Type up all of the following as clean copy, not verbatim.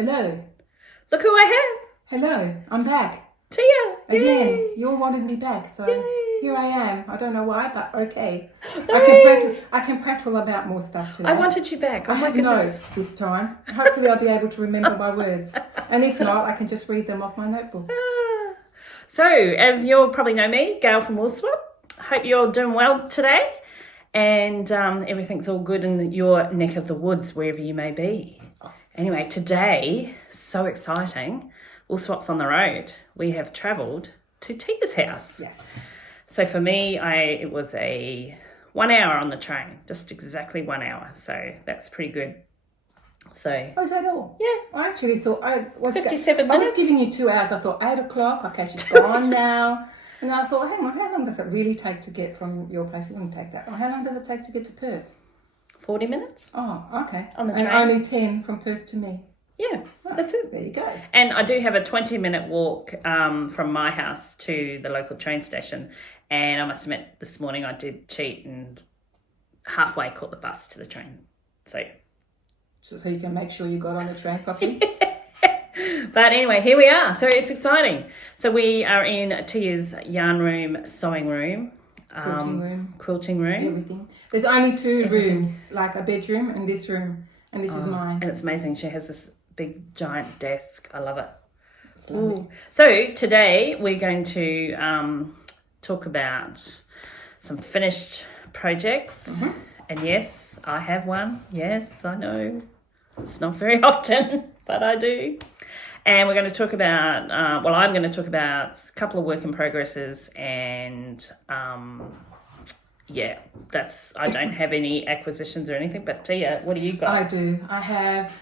Hello. Look who I have. Hello. I'm back. Tia. Again. Yay. You all wanted me back, so here I am. I don't know why, but okay. Hooray. I can prattle about more stuff today. I wanted you back. Oh I my have goodness. notes this time. Hopefully I'll be able to remember my words. And if not, I can just read them off my notebook. So, as you'll probably know me, Gayle from Woolswap. Hope you're all doing well today. And everything's all good in your neck of the woods, wherever you may be. Anyway, today, so exciting. Woolswap's on the road. We have travelled to Tia's house. Yes. So for me, it was a 1 hour on the train, just exactly 1 hour. So that's pretty good. So. Oh, is that all? Yeah. I actually thought 57 minutes. I was giving you 2 hours. I thought 8 o'clock. Okay, she's gone now. And I thought, hang on, how long does it really take to get from your place? It wouldn't take that long. How long does it take to get to Perth? 40 minutes. Oh, okay. On the train. And only 10 from Perth to me. Yeah, that's it. There you go. And I do have a 20-minute walk from my house to the local train station. And I must admit, this morning I did cheat and halfway caught the bus to the train. So you can make sure you got on the train properly. But anyway, here we are. So it's exciting. So we are in Tia's yarn room, sewing room, quilting room. Everything. There's only two rooms, like a bedroom and this room, and this is mine. And it's amazing. She has this big giant desk. I love it. It's lovely. So today we're going to talk about some finished projects. Mm-hmm. And yes, I have one. Yes, I know. It's not very often, but I do. And we're going to talk about, I'm going to talk about a couple of work in progresses and, I don't have any acquisitions or anything, but Tia, what do you got? I do. I have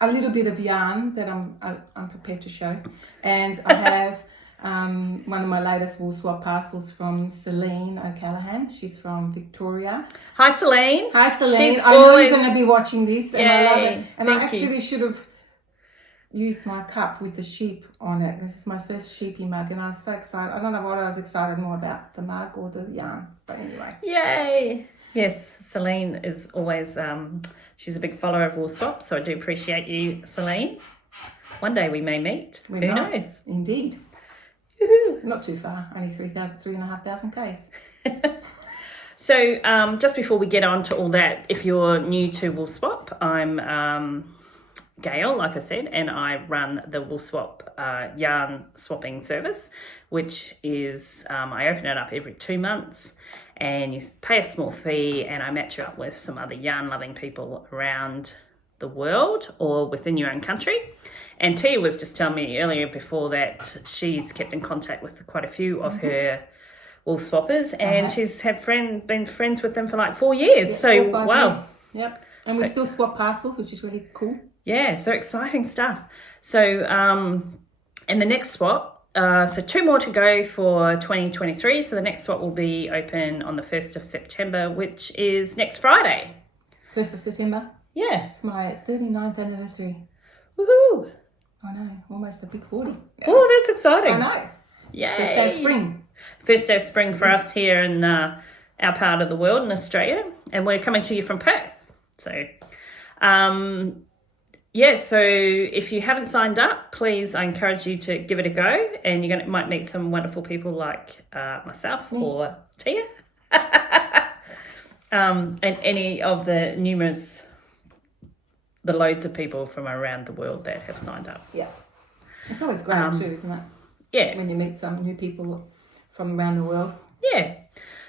a little bit of yarn that I'm prepared to show. And I have one of my latest Woolswap parcels from Celine O'Callaghan. She's from Victoria. Hi, Celine. Hi, Celine. She's I know you're going to be watching this, and I love it. And I actually should have used my cup with the sheep on it. This is my first sheepy mug, and I was so excited. I don't know what I was excited more about, the mug or the yarn, but anyway. Yay! Yes, Celine is always, she's a big follower of Woolswap, so I do appreciate you, Celine. One day we may meet. Who knows? Indeed. Woo-hoo. Not too far, only 3,500 k's. So just before we get on to all that, if you're new to Woolswap, I'm Gayle, like I said, and I run the Woolswap yarn swapping service, which is I open it up every 2 months and you pay a small fee and I match you up with some other yarn loving people around the world or within your own country. And Tia was just telling me earlier before that she's kept in contact with quite a few of her wool swappers and she's been friends with them for like 4 years. Yeah, so 4 or 5 wow. years. Yep. And we still swap parcels, which is really cool. Yeah, so exciting stuff. So and the next swap, so 2 more to go for 2023. So the next swap will be open on the 1st of September, which is next Friday. 1st of September? Yeah. It's my 39th anniversary. Woohoo! I know, almost a big 40. Oh, that's exciting. I know. Yay. First day of spring. First day of spring for us here in our part of the world in Australia. And we're coming to you from Perth. So, so if you haven't signed up, please, I encourage you to give it a go. And you might meet some wonderful people like myself or Tia. And any of the the loads of people from around the world that have signed up. Yeah. It's always great too, isn't it? Yeah. When you meet some new people from around the world. Yeah.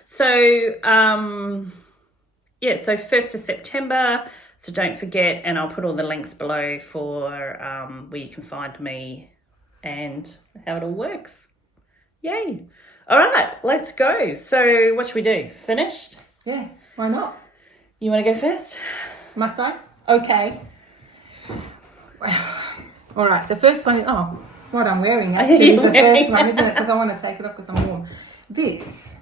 So, so 1st of September. So don't forget, and I'll put all the links below for where you can find me and how it all works. Yay. All right, let's go. So what should we do? Finished? Yeah, why not? You want to go first? Must I? Okay. Well, all right, the first one, what I'm wearing actually is the first one, isn't it? Because I want to take it off because I'm warm. This,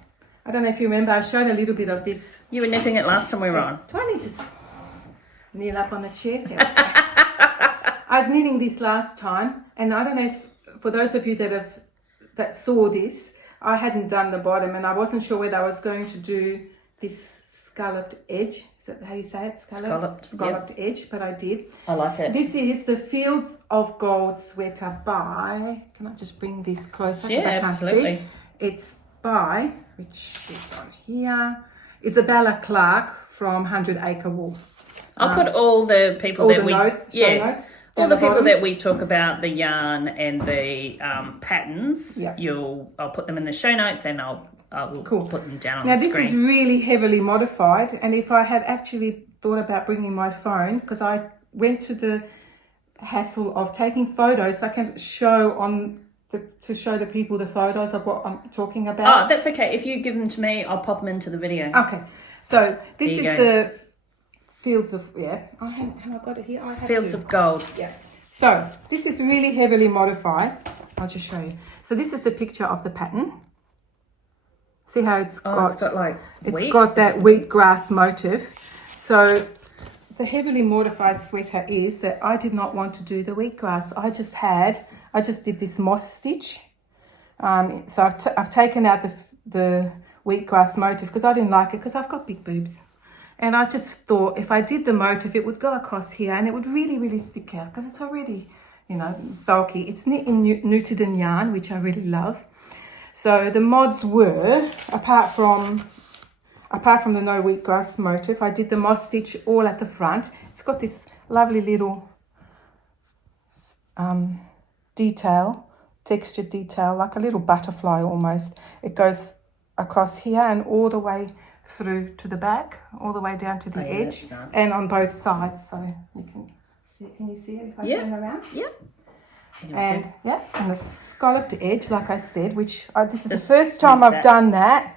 I don't know if you remember, I showed a little bit of this. You were knitting it last time we were on. Do I need to kneel up on the chair? I was knitting this last time, and I don't know if, for those of you that saw this, I hadn't done the bottom, and I wasn't sure whether I was going to do this scalloped edge. Is that how you say it? Scalloped edge, but I did. I like it. This is the Fields of Gold sweater by, can I just bring this closer because I can't see? It's by, which is on here, Isabella Clark from 100 Acre Wool. I'll put all the people all the people that we talk about, the yarn and the patterns. Yeah. I'll put them in the show notes, and I will put them down on the screen. Now this is really heavily modified, and if I had actually thought about bringing my phone, because I went to the hassle of taking photos, I can show to show the people the photos of what I'm talking about. Oh, that's okay. If you give them to me, I'll pop them into the video. Okay. So this is the Fields of, have I got it here? Fields of Gold. Yeah. So this is really heavily modified. I'll just show you. So this is the picture of the pattern. See how it's got that wheatgrass motif. So the heavily modified sweater is that I did not want to do the wheatgrass. I just did this moss stitch. So I've taken out the wheatgrass motif because I didn't like it because I've got big boobs. And I just thought if I did the motif, it would go across here and it would really, really stick out because it's already, bulky. It's knit in Newton yarn, which I really love. So the mods were, apart from the no wheatgrass motif, I did the moss stitch all at the front. It's got this lovely little textured detail, like a little butterfly almost. It goes across here and all the way through to the back, all the way down to the edge, nice. And on both sides. So you can see. Can you see it if I turn around? Yeah. And and the scalloped edge, like I said, which this is the first time I've done that.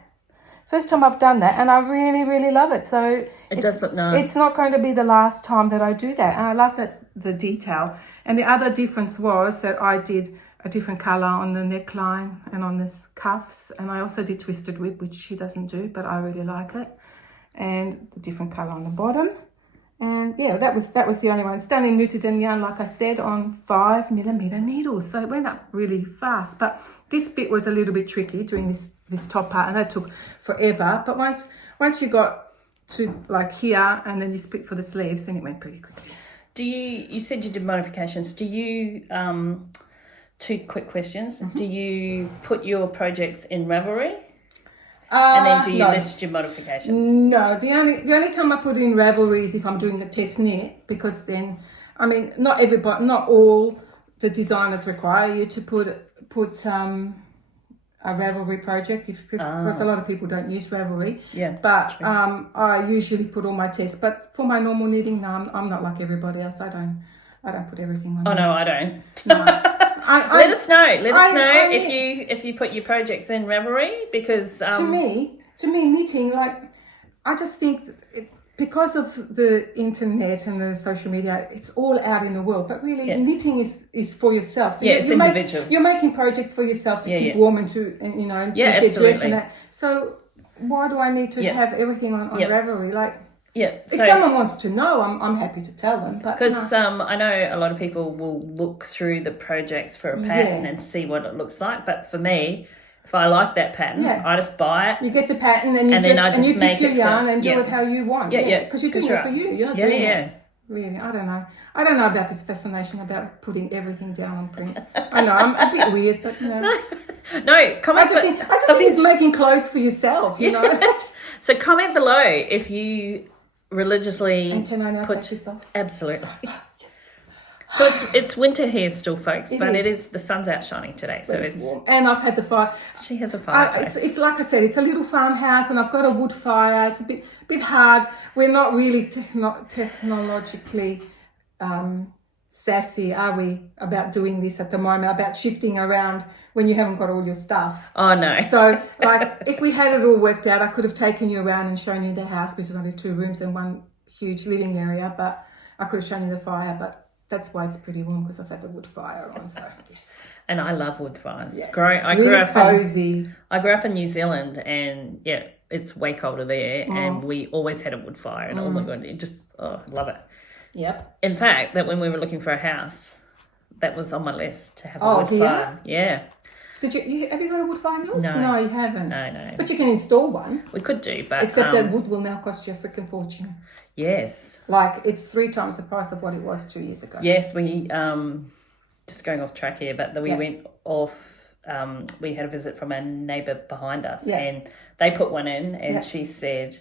And I really, really love it. So it does look nice. It's not going to be the last time that I do that. And I love the detail. And the other difference was that I did a different colour on the neckline and on the cuffs. And I also did twisted whip, which she doesn't do, but I really like it. And the different colour on the bottom. And that was the only one. It's done in Newton yarn, like I said, on 5mm needles. So it went up really fast. But this bit was a little bit tricky doing this top part, and that took forever. But once you got to like here and then you split for the sleeves, then it went pretty quickly. You said you did modifications. Do you, two quick questions. Mm-hmm. Do you put your projects in Ravelry? And then do you list your modifications? No, the only time I put in Ravelry is if I'm doing a test knit, because then, not all the designers require you to put a Ravelry project, because a lot of people don't use Ravelry. Yeah. But I usually put all my tests. But for my normal knitting, no, I'm not like everybody else. I don't put everything on. Oh no, I don't. No. Let us know if you put your projects in Ravelry, because to me knitting, I just think because of the internet and the social media, it's all out in the world. But really, knitting is for yourself. So it's individual. You're making projects for yourself to keep warm and to get dressed and that. So why do I need to have everything on Ravelry? If someone wants to know, I'm happy to tell them. Because I know a lot of people will look through the projects for a pattern and see what it looks like. But for me, if I like that pattern, I just buy it. You get the pattern and you pick your yarn and do it how you want. Because you're doing it for you. You're not doing it. Really, I don't know. I don't know about this fascination about putting everything down on print. I know, I'm a bit weird, but No, I just think it's making clothes for yourself, So comment below if you religiously and can I now take this off? Absolutely. Yes. So it's winter here still, folks, it is the sun's out shining today, so it's warm. And I've had the fire. She has a fire. It's like I said, it's a little farmhouse, and I've got a wood fire. It's a bit hard. We're not really technologically sassy, are we, about doing this at the moment, about shifting around when you haven't got all your stuff. Oh, no. So, if we had it all worked out, I could have taken you around and shown you the house, which is only 2 rooms and 1 huge living area, but I could have shown you the fire, but that's why it's pretty warm, because I've had the wood fire on, so yes. And I love wood fires. Yes, I grew up in New Zealand, and it's way colder there, and we always had a wood fire, and oh my God, I love it. Yep. In fact, that when we were looking for a house, that was on my list to have a wood fire. Yeah. Have you got a wood fire in yours? No. No, you haven't. No. But you can install one. We could do, but... Except that wood will now cost you a freaking fortune. Yes. Like, it's 3 times the price of what it was 2 years ago. Yes, we... just going off track here, but we went off... we had a visit from a neighbour behind us, and they put one in, and she said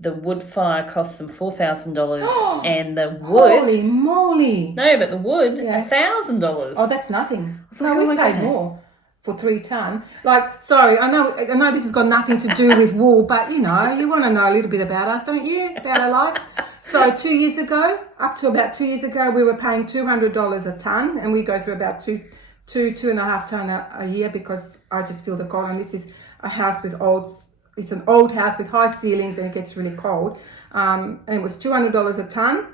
the wood fire cost them $4,000, and the wood... Holy moly! No, but the wood, $1,000. Oh, that's nothing. like, No, we've paid more for 3 ton. Like, sorry, I know this has got nothing to do with wool, but, you want to know a little bit about us, don't you? About our lives. So 2 years ago, up to about 2 years ago, we were paying $200 a ton, and we go through about two and a half ton a year, because I just feel the cold. And this is a house with it's an old house with high ceilings, and it gets really cold. And it was $200 a ton.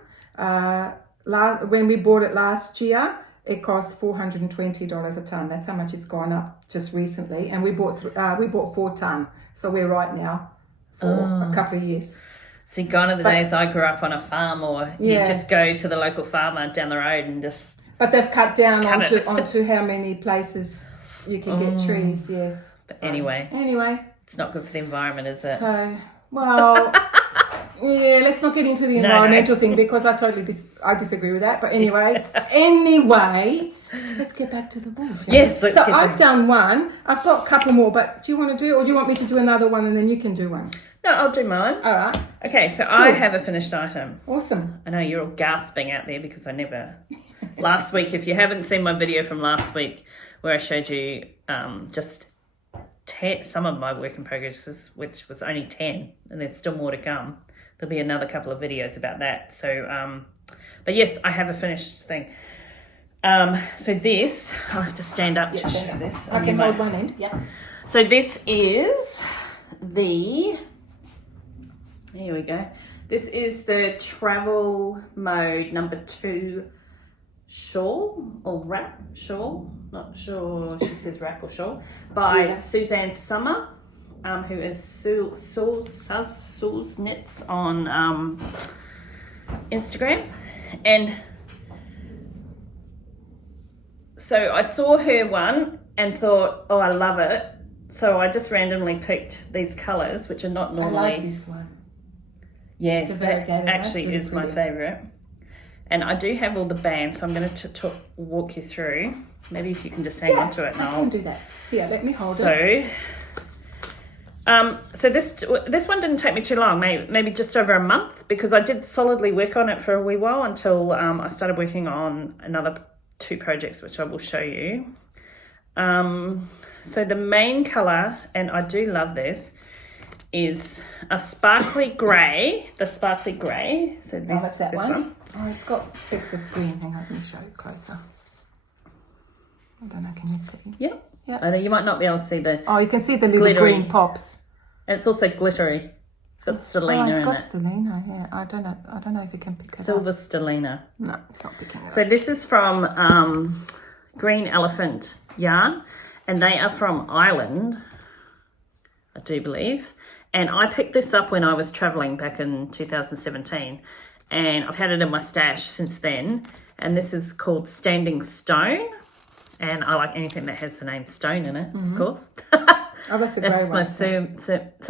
When we bought it last year, it cost $420 a ton. That's how much it's gone up just recently. And we bought 4 ton, so we're right now for a couple of years. See, gone are the days I grew up on a farm, or you just go to the local farmer down the road and just... But they've cut down onto how many places you can get trees, yes. But anyway. It's not good for the environment, is it? So, well, let's not get into the environmental thing, because I totally disagree with that. But anyway, let's get back to the bush. Yes, let's get I've done one. I've got a couple more, but do you want to do it, or do you want me to do another one and then you can do one? No, I'll do mine. All right. Okay, so cool. I have a finished item. Awesome. I know you're all gasping out there, because I never... Last week, if you haven't seen my video from last week, where I showed you just some of my work in progress, which was only 10, and there's still more to come. There'll be another couple of videos about that. So, but yes, I have a finished thing. So this, I'll have to stand up to show this. I can hold one end, yeah. So this is here we go. This is the travel mode number 2 shawl or wrap shawl, not sure she says rack or shawl, by Suzanne Summer, who is Suz Knits on Instagram. And so I saw her one and thought, oh, I love it. So I just randomly picked these colours, which are not normally... I like this one. Yes, that actually is my favourite. And I do have all the bands, so I'm going to walk you through. Maybe if you can just hang on to it. I can do that. Yeah, let me hold it. So this one didn't take me too long, maybe just over a month, because I did solidly work on it for a wee while until I started working on another 2 projects, which I will show you. So the main colour, and I do love this, is a sparkly grey. The sparkly grey. So this, that's that this one. Oh, it's got specks of green. Hang on, let me show you closer. I don't know, can you see? Yep. Yeah. I know you might not be able to see the... Oh, you can see the little glittery green pops. And it's also glittery. It's got stellina in it. Oh, it's got stellina, yeah. I don't know if you can pick it up. Silver stellina. No, it's not picking it up. So this is from Green Elephant Yarn, and they are from Ireland, I do believe. And I picked this up when I was travelling back in 2017, and I've had it in my stash since then. And this is called Standing Stone, and I like anything that has the name Stone in it, of course. Oh, that's a great one. So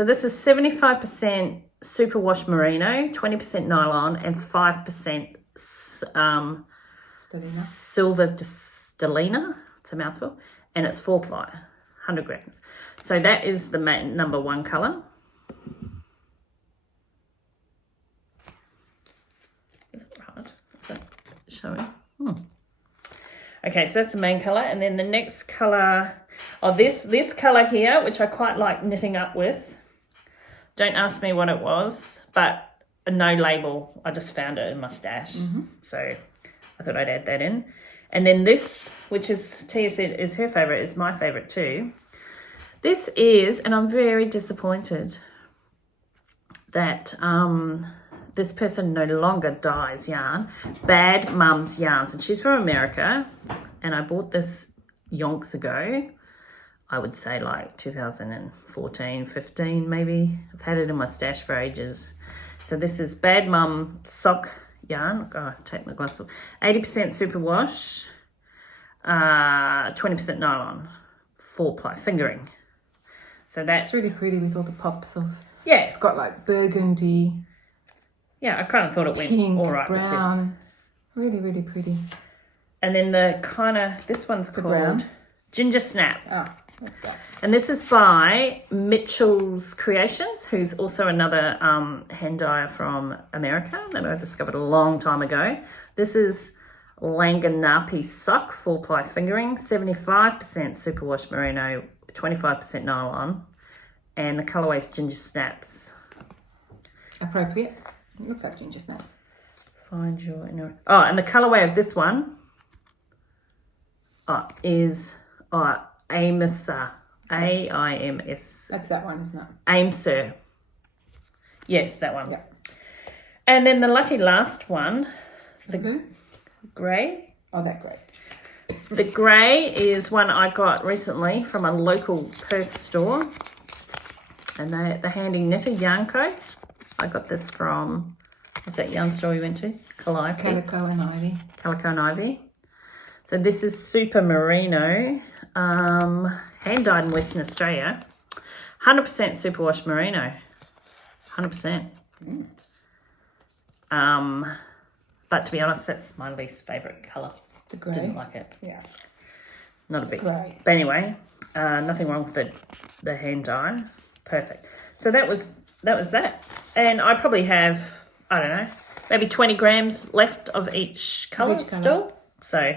this is 75% superwash merino, 20% nylon, and 5% silver stellina. It's a mouthful, and it's 4-ply, 100 grams. So that is the main number 1 colour. Is it right? Is that showing? Okay, so that's the main colour, and then the next colour, this colour here, which I quite like knitting up with. Don't ask me what it was, but no label. I just found it in my stash, so I thought I'd add that in. And then this, which is Tia said is her favourite, is my favourite too. This is, and I'm very disappointed that this person no longer dyes yarn, Baad Mom Yarns, and she's from America, and I bought this yonks ago, I would say like 2014, 15 maybe. I've had it in my stash for ages. So this is Baad Mom sock yarn. Oh, take my glasses off. 80% superwash, 20% nylon. 4-ply fingering. So that's It's really pretty with all the pops of. yeah, It's got like burgundy, I kind of thought it went pink, all right brown. with this. Really, really pretty. And then this one's called brown? Ginger Snap. Oh, what's that? And this is by Mitchell's Creations, who's also another hand dyer from America that I discovered a long time ago. This is Langanapi Sock 4-ply fingering, 75% superwash merino, 25% nylon, and the colourway is Ginger Snaps. Appropriate. It looks like ginger snaps. Find your inner. Oh, and the colourway of this one is Amisa. AIMS. That's that one, isn't it? Aimsir. Yes, that one. Yeah. And then the lucky last one, Blue? grey. Oh, that grey. The grey is one I got recently from a local Perth store. And they're the handy knitter Yarn Co. I got this from, what's that yarn store we went to? Calliope. Calico and Ivy. Calico and Ivy. So this is Super Merino, hand dyed in Western Australia. 100% superwash merino. 100%. But to be honest, that's my least favourite colour. The grey. Didn't like it. Yeah. Not a big. Grey. But anyway, nothing wrong with the hand dye. Perfect. So that was that. And I probably have, I don't know, maybe 20 grams left of each colour still. So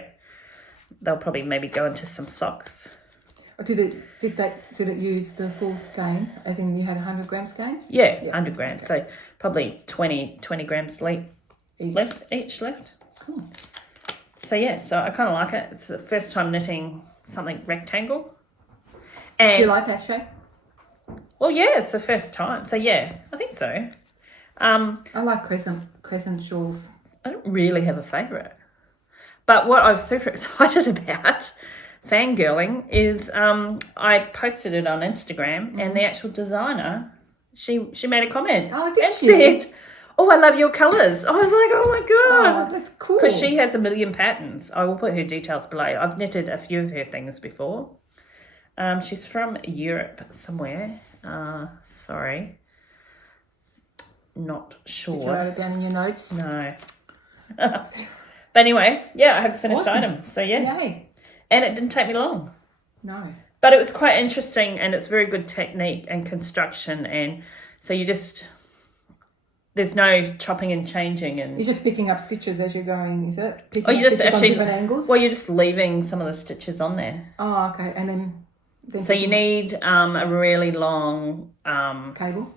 they'll probably maybe go into some socks. Did it use the full skein? As in you had 100 gram skeins? Yeah, 100 grams. So probably 20 grams Each. left. Cool. So yeah, so I kind of like it. It's the first time knitting something rectangle. And, Do you like that shape? well, yeah, it's the first time. So yeah, I think so. I like crescent shawls. I don't really have a favourite. But what I was super excited about, fangirling, is I posted it on Instagram and the actual designer, she made a comment. Oh, did and she? said, oh, I love your colours. I was like, oh my God. Oh, that's cool. Because she has a million patterns. I will put her details below. I've knitted a few of her things before. She's from Europe somewhere. Sorry. Not sure. Did you write it down in your notes? No. But anyway, yeah, I have a finished Awesome. item. So yeah. Yay. And it didn't take me long. No. But it was quite interesting and it's very good technique and construction. And so there's no chopping and changing. And You're just picking up stitches as you're going, is it? Picking Oh, up you just stitches actually, on different angles? well, you're just leaving some of the stitches on there. Oh, okay. And then So you need a really long cable?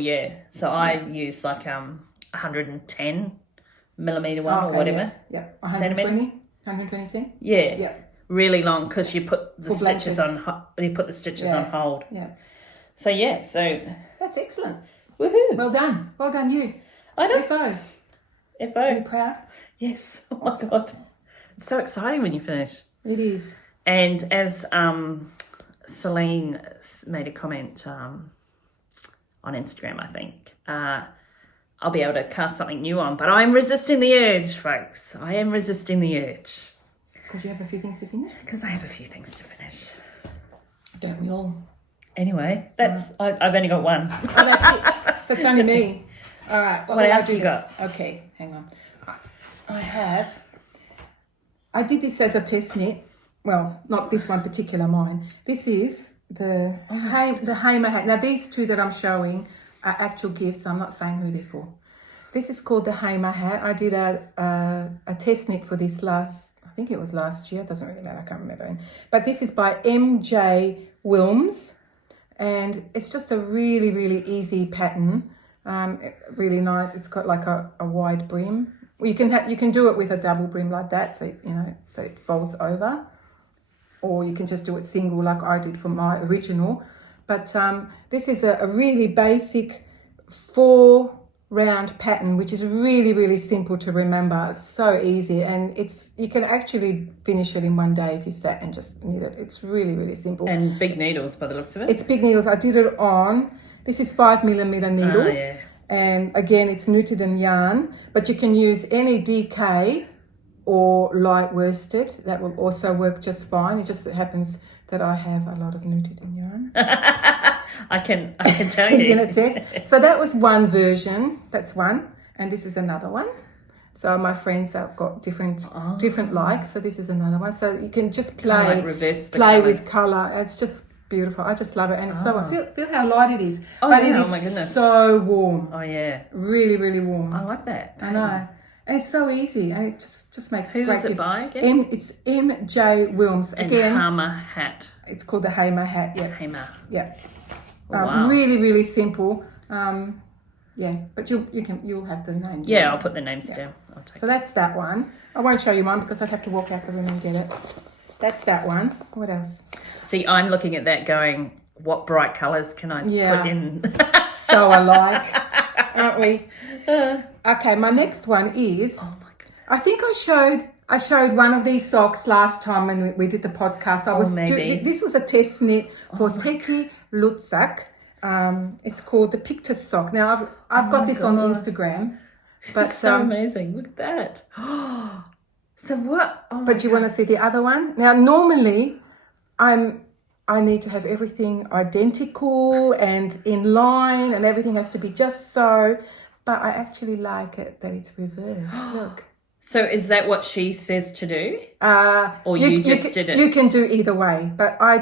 yeah. So I use like 110 millimeter one or whatever. Yes. Yep. 120 cent? Yeah. Yeah. Really long because you put the For stitches blankets. on hold. Yeah. So yeah, so That's excellent. woohoo. Well done. Well done, you. I know. FO. Are you FO. proud? Yes. Oh my God. It's so exciting when you finish. It is. And as Celine made a comment on Instagram, I think, I'll be able to cast something new on, but I'm resisting the urge, folks. I am resisting the urge. Because you have a few things to finish? Because I have a few things to finish. Don't we all? Anyway, I've only got one. Oh, that's it. So it's only me. All right. What else you got? Okay, hang on. I did this as a test knit. Well, not this one particular mine. This is the Hamer hat. Now, these two that I'm showing are actual gifts. I'm not saying who they're for. This is called the Hamer hat. I did a test knit for this I think it was last year. It doesn't really matter. I can't remember. But this is by MJ Wilms. And it's just a really, really easy pattern. Really nice. It's got like a wide brim. You can do it with a double brim like that, so so it folds over, or you can just do it single like I did for my original. But this is a really basic 4-round pattern, which is really, really simple to remember. It's so easy, and you can actually finish it in one day if you sat and just knit it. It's really, really simple. And big needles by the looks of it. It's big needles. I did it on, this is 5mm needles. Oh, yeah. And again, it's knitted and yarn, but you can use any DK or light worsted. That will also work just fine. It just happens that I have a lot of knitted in yarn. I can tell you. You can attest. So that was one version. That's one, and this is another one. So my friends have got different likes. So this is another one. So you can just play with colour. It's just beautiful. I just love it, and it's so feel how light it is. Oh, but yeah, it is my goodness. so warm. Oh yeah, really, really warm. I like that. I know. And it's so easy, and it just makes Who great was it gifts. by again? It's MJ Wilms. And Again, Hammer hat. it's called the Hamer hat. Yeah, Hamer. yeah. Wow. Really, really simple. Yeah, but you'll have the name. Yeah, I'll put the names down. I'll take So that's that one. I won't show you mine because I'd have to walk out the room and get it. That's that one. What else? See, I'm looking at that going, what bright colours can I put in? So alike, aren't we? Okay, my next one is. Oh my goodness. I think I showed one of these socks last time when we did the podcast. This was a test knit for Teti Lutzak. It's called the Pictus sock. Now I've got this on Instagram, but It's so amazing. Look at that. So what? Oh but you want to see the other one? Now normally I need to have everything identical and in line, and everything has to be just so. But I actually like it that it's reversed. Look. So is that what she says to do? Or you just did it? You can do either way, but I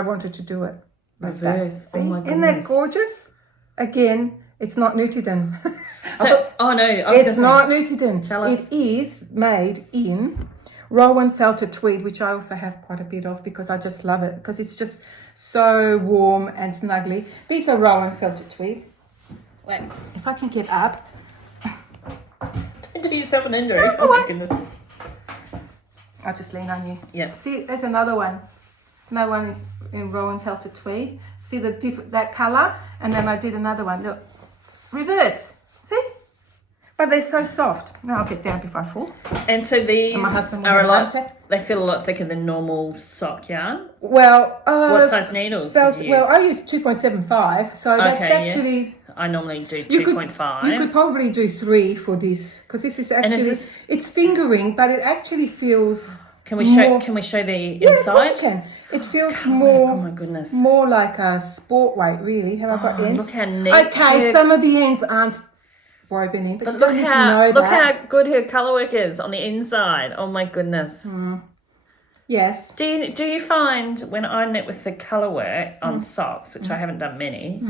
wanted to do it. Like Reverse. That. Oh my Isn't that goodness. gorgeous? Again, it's not knitted in. It's not knitted in. Tell us. It is made in Rowan felted tweed, which I also have quite a bit of because I just love it because it's just so warm and snuggly. These are Rowan felted tweed. Wait, if I can get up. Don't do yourself an injury. Oh my goodness. I'll just lean on you. Yeah. See, there's another one. Another one in Rowan felted tweed. See that colour? And then I did another one. Look. Reverse. See? But they're so soft. Now I'll get down before I fall. And so these And my husband are will have it. they feel a lot thicker than normal sock yarn. Well, What size needles did you use? Well, I use 2.75, so that's actually. I normally do You 2.5. could probably do 3 for this because this is actually this- it's fingering, but it actually feels. Can we show the Yeah, of inside? course you can. It feels Oh more. my goodness. More like a sport weight, really. Have I got ends? Look how neat. Okay, some of the ends aren't woven in, but you Look don't need to know look that. how good her colour work is on the inside. Oh my goodness. Yes. Do you find when I knit with the colour work on socks, which I haven't done many,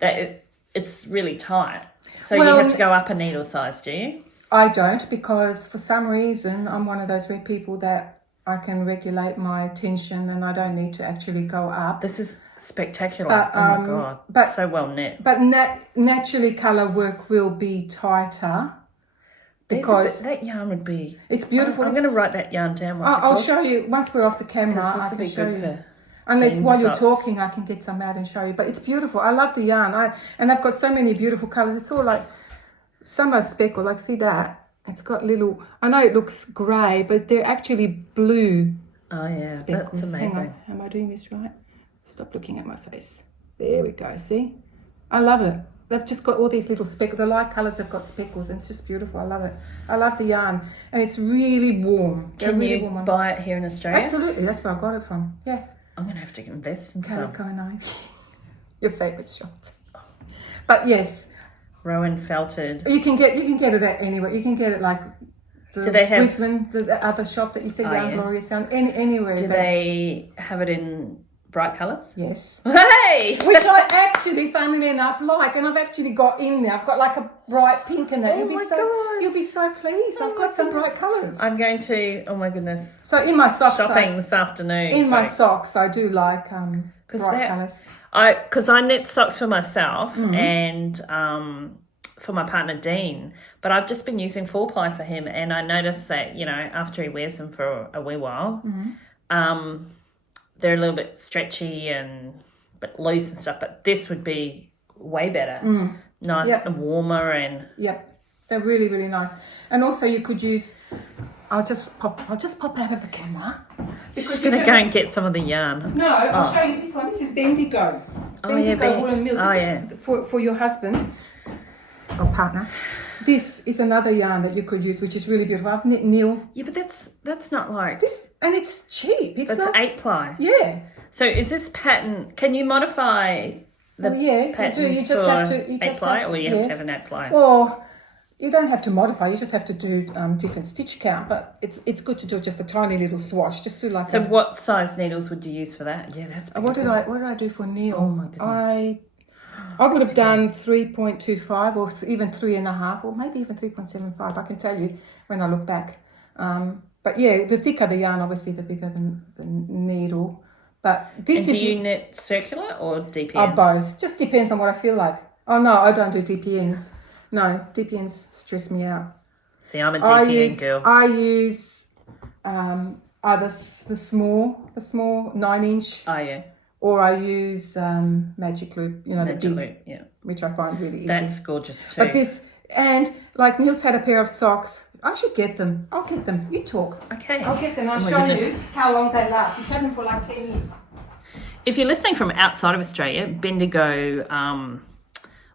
that it's really tight? So you have to go up a needle size, do you? I don't, because for some reason I'm one of those weird people that I can regulate my tension and I don't need to actually go up. This is spectacular. But, oh my God. but- so well knit. But naturally colour work will be tighter because that yarn would be... it's beautiful. I'm going to write that yarn down. I'll show you once we're off the camera. This I would can be show good you. for... Unless while you're socks. talking, I can get some out and show you. But it's beautiful. I love the yarn. And I've got so many beautiful colours. It's all like some are speckled. Like see that? It's got little. I know it looks grey, but they're actually blue Oh yeah, speckles. that's Hang amazing. on. Am I doing this right? Stop looking at my face. There we go. See? I love it. They've just got all these little speckles. The light colours have got speckles, and it's just beautiful. I love it. I love the yarn, and it's really warm. Can you buy it here in Australia? Absolutely. That's where I got it from. Yeah. I'm going to have to invest in some. Calico knife. Your favourite shop. But yes, Rowan felted. you can get it at anywhere. You can get it like the Do they have- Brisbane, the other shop that you see, Young yeah. Glorious Young, anywhere. Do they have it in bright colours? Yes. Hey! Which I actually, funnily enough, like, and I've actually got in there. I've got like a bright pink in there. Oh my God. You'll be so pleased. I've got some bright colours. I'm going to, oh my goodness, So in my socks, shopping this afternoon. in my folks. socks, I do like bright colours. Because I knit socks for myself Mm-hmm. and for my partner Dean, but I've just been using 4-ply for him, and I noticed that, you know, after he wears them for a wee while, Mm-hmm. They're a little bit stretchy and but loose and stuff, but this would be way better. Nice Yep. and warmer and Yep, they're really, really nice. And also you could use, I'll just pop out of the camera. just going to go and get some of the yarn. No, I'll show you this one. This is Bendigo. Oh, yeah, Bendigo Woolen Mills. oh, This yeah. is for your husband or partner. This is another yarn that you could use, which is really beautiful. I've knit Neil. Yeah, but that's not like... This, and it's cheap. It's That's not, 8-ply. yeah. So is this pattern, can you modify the patterns you just for have to. You just apply, have to, or you have to have an apply? Or you don't have to modify. You just have to do different stitch count. But it's good to do just a tiny little swatch, just do like. So what size needles would you use for that? Yeah, that's beautiful. What did I do for Neil? Oh my goodness. I would have done 3.25 or even 3.5 or maybe even 3.75. I can tell you when I look back. But yeah, the thicker the yarn, obviously, the bigger the needle. But this do you knit circular or DPNs? Oh, both. Just depends on what I feel like. Oh no, I don't do DPNs. No, DPNs stress me out. See, I'm a DPN girl. I use either the small 9-inch. Oh yeah. Or I use Magic Loop, the big, Loop, yeah, which I find really easy. That's gorgeous too. But and like Neil's had a pair of socks. I should get them. I'll get them. You talk. Okay. I'll get them. I'll show you how long they last. He's had them for like 10 years. If you're listening from outside of Australia, Bendigo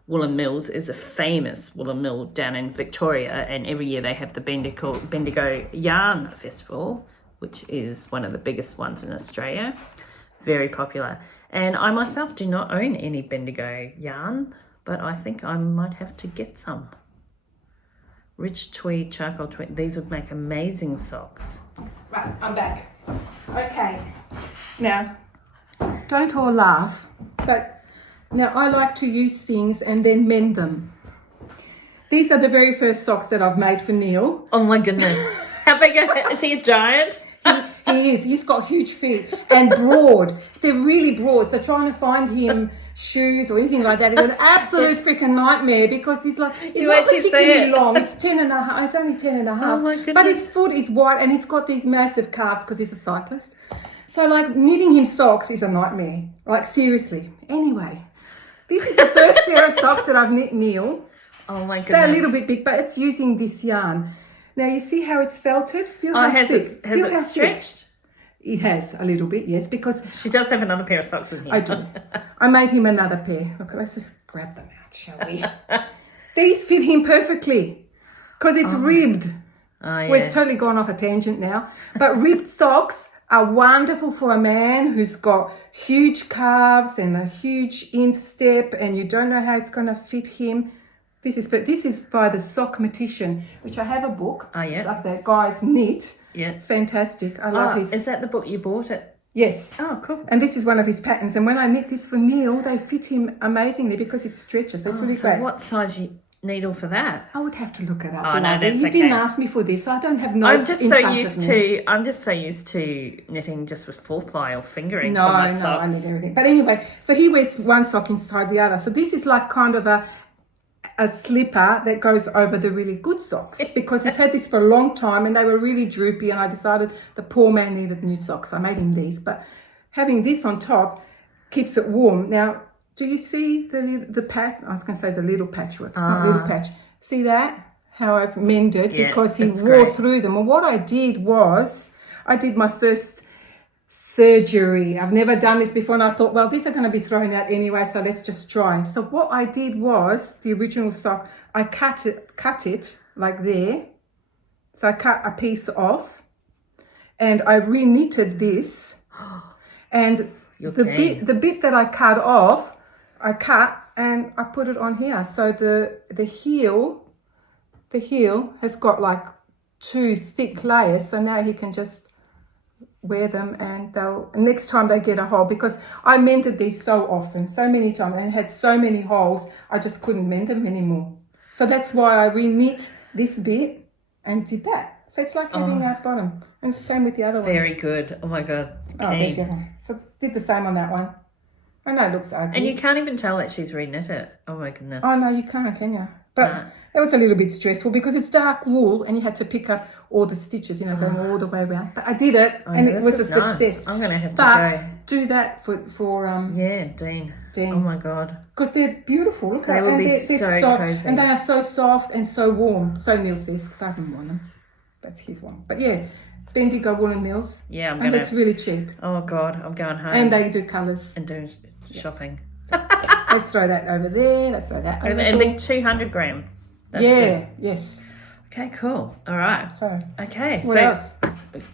Woolen Mills is a famous woolen mill down in Victoria, and every year they have the Bendigo Yarn Festival, which is one of the biggest ones in Australia. Very popular. And I myself do not own any Bendigo yarn, but I think I might have to get some. Rich tweed, charcoal tweed. These would make amazing socks. Right, I'm back. Okay. Now, don't all laugh, but now I like to use things and then mend them. These are the very first socks that I've made for Neil. Oh my goodness. How big is he? A giant? He is. He's got huge feet and broad. They're really broad. So trying to find him shoes or anything like that is an absolute freaking nightmare because he's not particularly long. It's 10.5. It's only 10.5. Oh my goodness. But his foot is wide and he's got these massive calves because he's a cyclist. So like knitting him socks is a nightmare. Like seriously. Anyway, this is the first pair of socks that I've knit Neil. Oh my goodness. They're a little bit big, but it's using this yarn. Now, you see how it's felted? Feel how thick. Has it stretched? It has a little bit, yes, because... She does have another pair of socks with him. I do. I made him another pair. Look, let's just grab them out, shall we? These fit him perfectly because it's ribbed. Oh, yeah. We've totally gone off a tangent now. But ribbed socks are wonderful for a man who's got huge calves and a huge instep and you don't know how it's going to fit him. This is by the Sockmatician, which I have a book. Oh, yeah. It's up there. Guys Knit. Yeah. Fantastic. I love his. Is that the book you bought it? Yes. Oh, cool. And this is one of his patterns. And when I knit this for Neil, they fit him amazingly because it stretches. It's really great. What size needle for that? I would have to look it up. Oh, no, that's you didn't ask me for this. So I don't have notes I'm just so used to knitting just with 4-ply or fingering for my socks. I knit everything. But anyway, so he wears one sock inside the other. So this is like kind of a slipper that goes over the really good socks because he's had this for a long time and they were really droopy and I decided the poor man needed new socks. I made him these, but having this on top keeps it warm. Now, do you see the patch? I was going to say the little patchwork. It's not little patch. See that? How I've mended because he wore through them. And what I did was I did my first surgery. I've never done this before and I thought, well, these are going to be thrown out anyway, so let's just try. So what I did was, the original sock, I cut it like there. So I cut a piece off and I re-knitted this and the bit that I cut off, I cut and I put it on here. So the heel has got like 2 thick layers, so now he can just wear them and next time they get a hole, because I mended these so often, so many times, and had so many holes, I just couldn't mend them anymore. So that's why I re-knit this bit and did that. So it's like having a bottom. And it's the same with the other one. Very good. Oh my God. Oh, there's the other one. So did the same on that one. I know it looks ugly. And you can't even tell that she's re-knit it. Oh my goodness. Oh no, you can't, can you? But it was a little bit stressful because it's dark wool and you had to pick up all the stitches, going all the way around. But I did it and it was a success. Nice. I'm going to have to go. Do that for Dean. Oh my God. Because they're beautiful. Look at them. They're so cozy. And they are so soft and so warm. So Neil says, because I haven't worn them. That's his one. But yeah, Bendigo Woolen Mills. Yeah, and that's really cheap. Oh God, I'm going home. And they do colours. And do shopping. Let's throw that over there. Let's throw that over there. And big 200 gram. That's good. Yes. Okay, cool. All right. So. Okay. What else?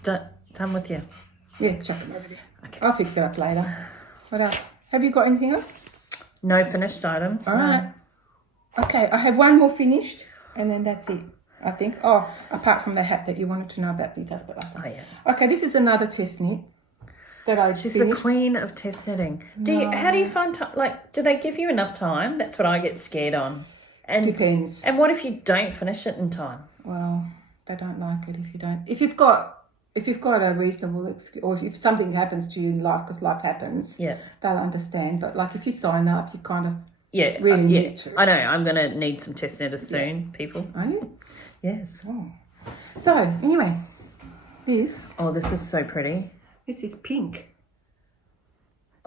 Done with you. Yeah, chuck them over there. Okay. I'll fix it up later. What else? Have you got anything else? No finished items. All no. right. Okay, I have one more finished, and then that's it, I think. Oh, apart from the hat that you wanted to know about details, but last time. Oh, yeah. Okay, this is another test knit that I She's finished. the queen of test knitting. How do you find time? Like, do they give you enough time? That's what I get scared on. And Depends. And what if you don't finish it in time? Well, they don't like it if you don't. If you've got a reasonable excuse, or if something happens to you in life, because life happens, Yeah. they'll understand. But like if you sign up, you kind of Yeah, really yeah. need to. I know. I'm going to need some test knitters soon, people. Are you? Yes. Oh. So anyway, this Oh, this is so pretty. is pink.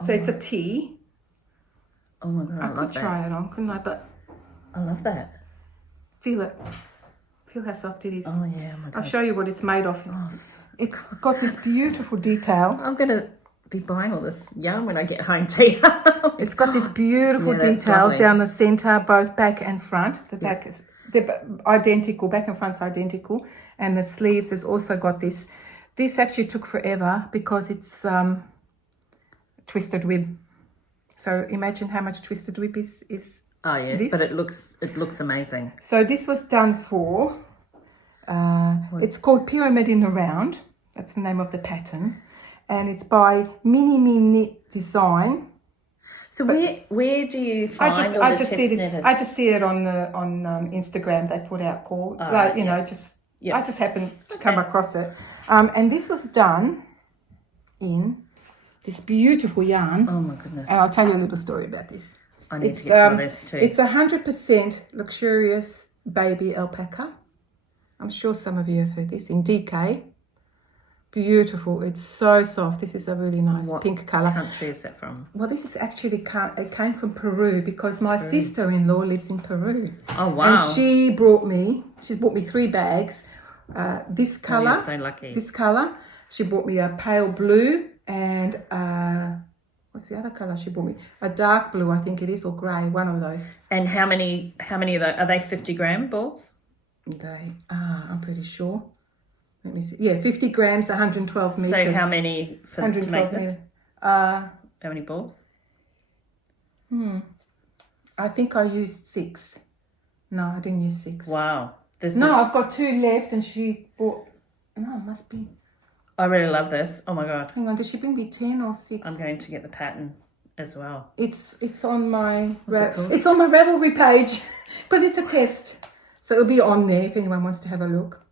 So it's a tea. Oh my god, I could love that. try it on, couldn't I? But I love that. feel it. Feel how soft it is. Oh yeah, oh my I'll god. show you what it's made of. Oh, It's got this beautiful detail. I'm going to be buying all this yarn when I get home too. It's got this beautiful Yeah, that's detail lovely. down the centre, both back and front. The back is they're identical, back and front's identical. And the sleeves has also got this. This actually took forever because it's twisted rib. So imagine how much twisted rib is. Oh yeah, This? but it looks amazing. So this was done for, it's called Pyramid in a Round. That's the name of the pattern. And it's by Mini Me Knit Design. So where do you find all the I just see test this. knitters? I just see it on Instagram. They put out called I just happened to come across it, and this was done in this beautiful yarn. Oh my goodness! And I'll tell you a little story about this. I need to get some of this too. It's 100% luxurious baby alpaca. I'm sure some of you have heard this in DK. Beautiful. It's so soft. This is a really nice pink colour. What country is that from? Well, this is actually, it came from Peru because my sister-in-law lives in Peru. Oh, wow. And she bought me 3 bags. This colour. You're so lucky. This colour. She bought me a pale blue and what's the other colour she bought me? A dark blue, I think it is, or grey, one of those. And how many of those, are they 50-gram balls? They are, I'm pretty sure. Let me see. Yeah, 50 grams, 112 metres. So how many to make 112 this? metres. How many balls? I think I used 6. No, I didn't use 6. Wow. I've got 2 left and she bought... No, it must be... I really love this. Oh my god. Hang on, did she bring me 10 or 6? I'm going to get the pattern as well. It's on my... What's it called? It's on my Ravelry page because it's a test. So it'll be on there if anyone wants to have a look.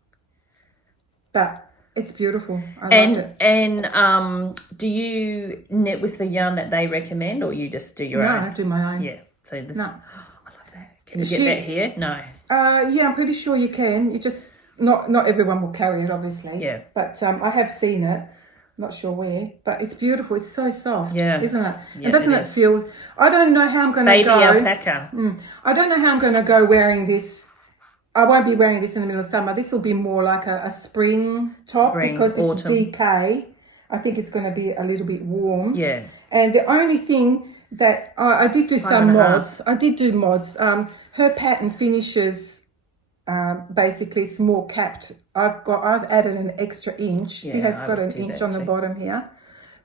But it's beautiful. I love it. And do you knit with the yarn that they recommend, or you just do your No, own? I do my own. Yeah. So this. No. I love that. Can you get that here? No. Yeah, I'm pretty sure you can. You just not everyone will carry it, obviously. Yeah. But I have seen it. Not sure where, but it's beautiful. It's so soft. Yeah. Isn't it? Yeah, and doesn't it it feel? I don't know how I'm going to Baby go. alpaca. I don't know how I'm going to go wearing this. I won't be wearing this in the middle of summer. This will be more like a spring top because it's autumn. DK. I think it's going to be a little bit warm. Yeah. And the only thing that I did do some 5.5. mods. I did do mods. Her pattern finishes basically it's more capped. I've added an extra inch. See, Yeah, it's I got would an do inch that on the too. bottom here.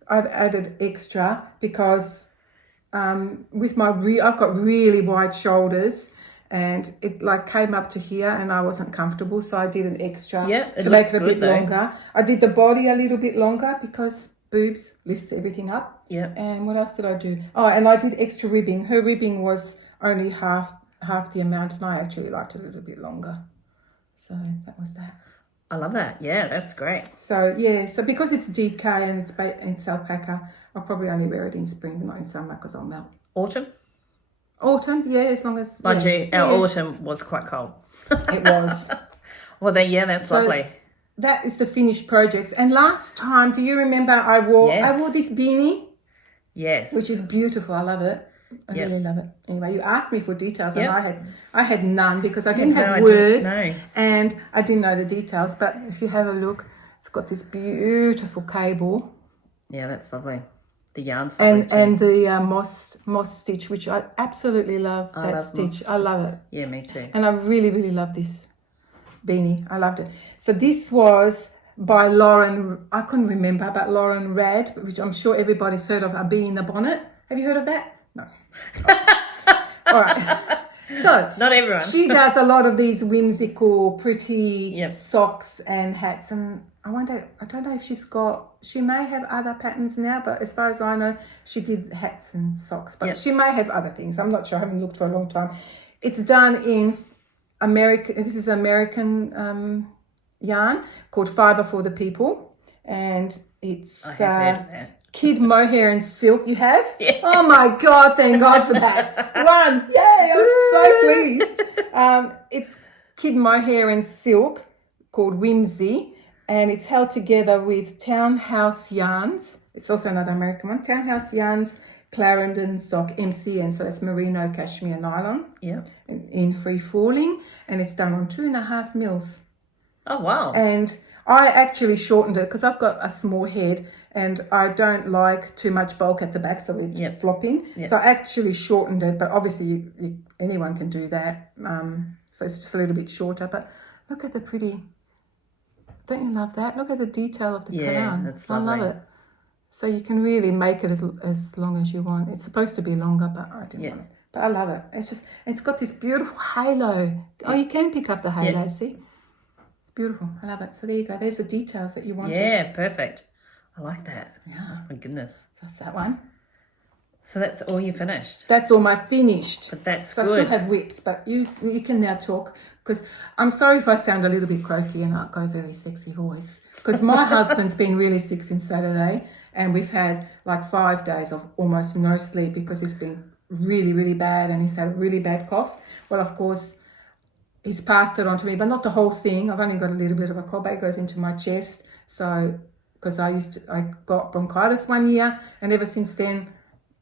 I've added extra because with my I've got really wide shoulders. And it like came up to here and I wasn't comfortable. So I did an extra to make it a bit longer. I did the body a little bit longer because boobs lifts everything up. Yeah. And what else did I do? Oh, and I did extra ribbing. Her ribbing was only half the amount and I actually liked it a little bit longer. So that was that. I love that. Yeah, that's great. So yeah, so because it's DK and it's alpaca, I'll probably only wear it in spring, but not in summer because I'll melt. Autumn, yeah, as long as... Mind you, our yeah. autumn was quite cold. It was. Well, that's lovely. That is the finished projects. And last time, do you remember I wore this beanie? Yes. Which is beautiful. I love it. I really love it. Anyway, you asked me for details and I had none because I didn't have words and I didn't know the details. But if you have a look, it's got this beautiful cable. Yeah, that's lovely. The yarn's lovely too. And the moss stitch, which I absolutely love. That stitch. I love it. Yeah, me too. And I really, really love this beanie. I loved it. So this was by Lauren, I couldn't remember, but Lauren Rad, which I'm sure everybody's heard of, A Bee in the Bonnet. Have you heard of that? No. All right. So Not everyone. She does a lot of these whimsical, pretty Yep. socks and hats, and I don't know if she may have other patterns now, but as far as I know, she did hats and socks, but Yep. she may have other things. I'm not sure. I haven't looked for a long time. It's done in this is American yarn called Fibre for the People, and it's I have heard of that. kid mohair and silk. You have? Yeah. Oh my God, thank God for that. One. Yay, I'm so pleased. It's kid mohair and silk called Whimsy, and it's held together with Townhouse Yarns. It's also another American one. Townhouse Yarns, Clarendon sock, MCN, so that's merino cashmere nylon. Yeah. In free falling, and it's done on 2.5 mils. Oh, wow. And I actually shortened it because I've got a small head and I don't like too much bulk at the back, so it's Yep. flopping. Yep. So I actually shortened it, but obviously anyone can do that. So it's just a little bit shorter, but look at the pretty, don't you love that? Look at the detail of the crown. That's I lovely. love it. So you can really make it as long as you want. It's supposed to be longer, but I didn't want it. But I love it. It's got this beautiful halo. Oh, you can pick up the halo, see? Beautiful. I love it. So there you go. There's the details that you wanted. Yeah, perfect. I like that. Yeah. My goodness. That's that one. So that's all you finished. That's all my finished. But that's So I good. still have whips, but you can now talk, because I'm sorry if I sound a little bit croaky and I've got a very sexy voice, because my husband's been really sick since Saturday, and we've had like 5 days of almost no sleep because he's been really, really bad, and he's had a really bad cough. Well, of course, he's passed it on to me, but not the whole thing. I've only got a little bit of a cough. It goes into my chest. So, because I got bronchitis one year, and ever since then,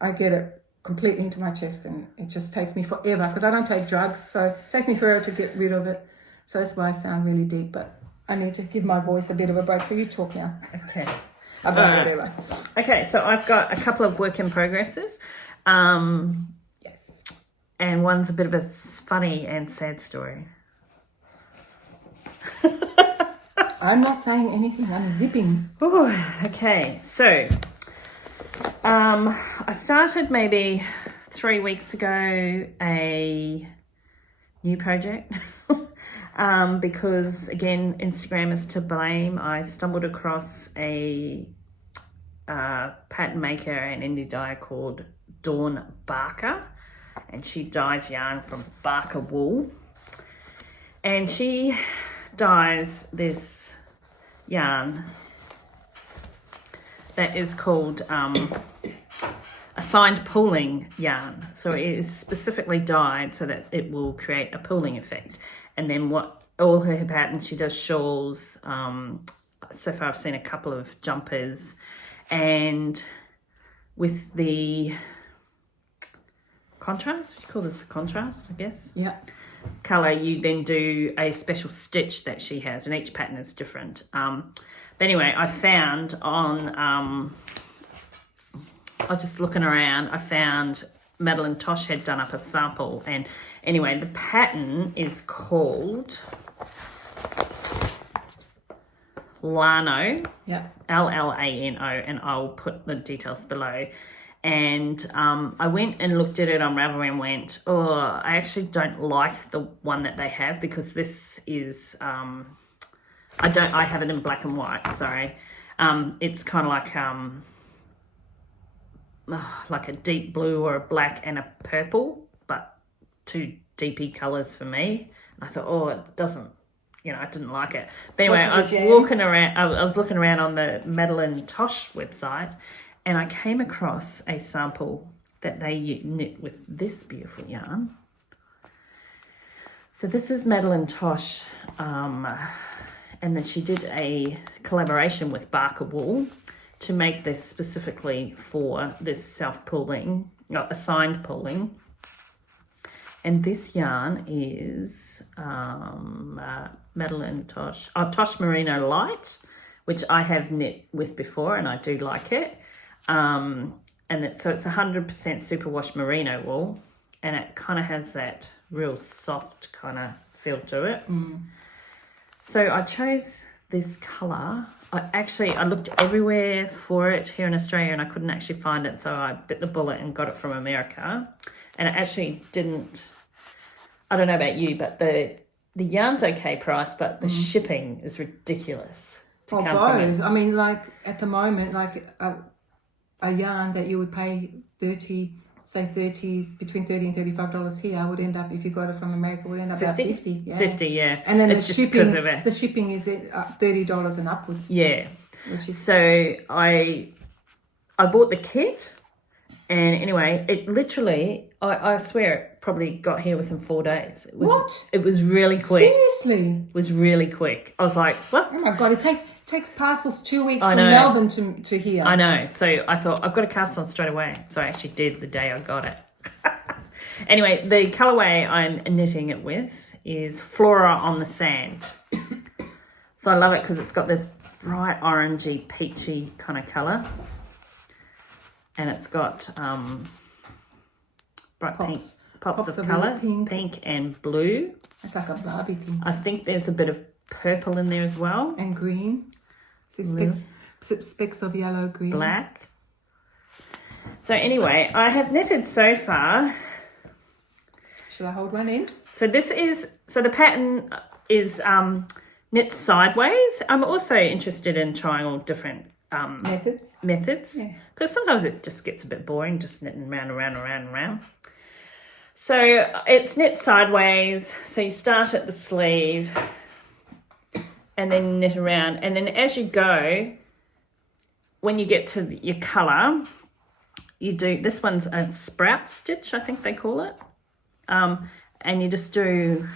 I get it completely into my chest, and it just takes me forever because I don't take drugs. So it takes me forever to get rid of it. So that's why I sound really deep, but I need to give my voice a bit of a break. So you talk now. Okay. About whatever. Okay, so I've got a couple of work in progresses. Yes. And one's a bit of a funny and sad story. I'm not saying anything. I'm zipping. Ooh, okay, so I started maybe 3 weeks ago a new project because, again, Instagram is to blame. I stumbled across a pattern maker and indie dyer called Dawn Barker, and she dyes yarn from Barker wool, and she dyes this yarn that is called assigned pooling yarn. So it is specifically dyed so that it will create a pooling effect. And then what all her patterns, she does shawls. So far I've seen a couple of jumpers, and with the contrast, you call this the contrast, I guess? Yeah. Colour, you then do a special stitch that she has, and each pattern is different. But anyway, I found on, I was just looking around, I found Madeline Tosh had done up a sample, and anyway, the pattern is called Lano, Yeah. L-L-A-N-O, and I'll put the details below. And I went and looked at it on Unravel and went, oh, I actually don't like the one that they have, because this is, I have it in black and white, sorry. It's kind of like a deep blue or a black and a purple, but two deepy colours for me. And I thought, oh, it doesn't, I didn't like it. But anyway, I was looking around on the Madeline Tosh website, and I came across a sample that they knit with this beautiful yarn. So this is Madeline Tosh, and then she did a collaboration with Barker Wool to make this specifically for this self-pooling, assigned pooling. And this yarn is Madeline Tosh, Tosh Merino Light, which I have knit with before, and I do like it. So it's 100% superwash merino wool, and it kind of has that real soft kind of feel to it. So I chose this colour. I looked everywhere for it here in Australia and I couldn't actually find it, so I bit the bullet and got it from America. And it actually didn't, I don't know about you, but the yarn's okay price, but the shipping is ridiculous to come from it. I mean, like at the moment, like a yarn that you would pay between $30 and $35 here would end up, if you got it from America, would end up about 50. Yeah. 50, yeah. And then it's the just shipping, of it. the shipping is at $30 and upwards. Yeah. Which is... So I bought the kit, and anyway, it literally, I swear it probably got here within 4 days. It was really quick. Seriously? It was really quick. I was like, what? Oh my God, it takes parcels 2 weeks from Melbourne to here. I know. So I thought, I've got to cast on straight away. So I actually did the day I got it. Anyway, the colourway I'm knitting it with is Flora on the Sand. So I love it because it's got this bright orangey, peachy kind of colour. And it's got bright pops of colour, pink and blue. It's like a Barbie pink. I think there's a bit of purple in there as well. And green. See specks of yellow, green. Black. So anyway, I have knitted so far. Should I hold one end? So the pattern is knit sideways. I'm also interested in trying all different methods. Because sometimes it just gets a bit boring just knitting round and round and round and round. So it's knit sideways. So you start at the sleeve and then knit around. And then as you go, when you get to your colour, you do, this one's a sprout stitch, I think they call it. And you just do,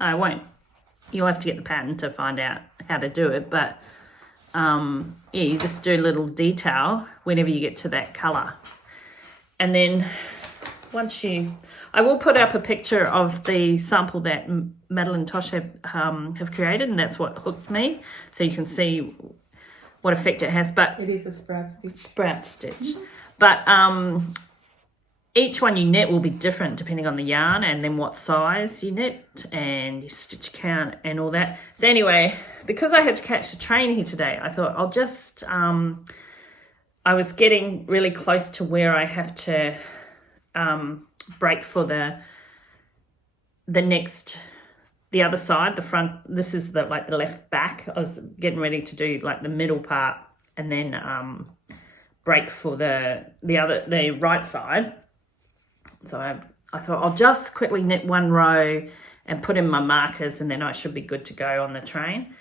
you'll have to get the pattern to find out how to do it. But you just do a little detail whenever you get to that colour. And then I will put up a picture of the sample that Madeline and Tosh have created, and that's what hooked me, so you can see what effect it has. But it is the sprout stitch. Mm-hmm. But each one you knit will be different depending on the yarn and then what size you knit and your stitch count and all that. So anyway, because I had to catch the train here today, I thought I'll just I was getting really close to where I have to break for the other side, the front. This is the left back. I was getting ready to do like the middle part and then break for the right side. So I thought I'll just quickly knit one row and put in my markers, and then I should be good to go on the train.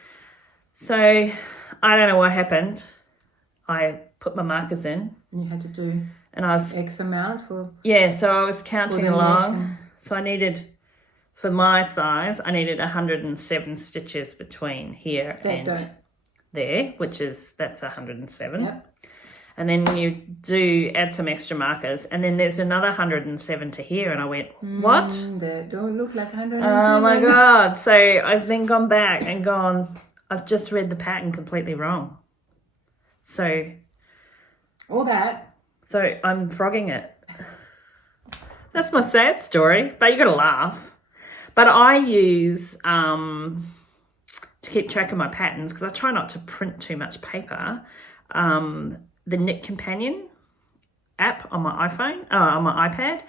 So I don't know what happened. I put my markers in. And you had to do and I was X amount for... Yeah, so I was counting along. So I needed, for my size, I needed 107 stitches between here and there, that's 107. Yep. And then you add some extra markers, and then there's another 107 to here, and I went, what? That don't look like 107. Oh my God. So I've then gone back and gone, I've just read the pattern completely wrong. So... all that. So I'm frogging it. That's my sad story, but you got to laugh. But I use, to keep track of my patterns, because I try not to print too much paper, the Knit Companion app on my iPhone, on my iPad.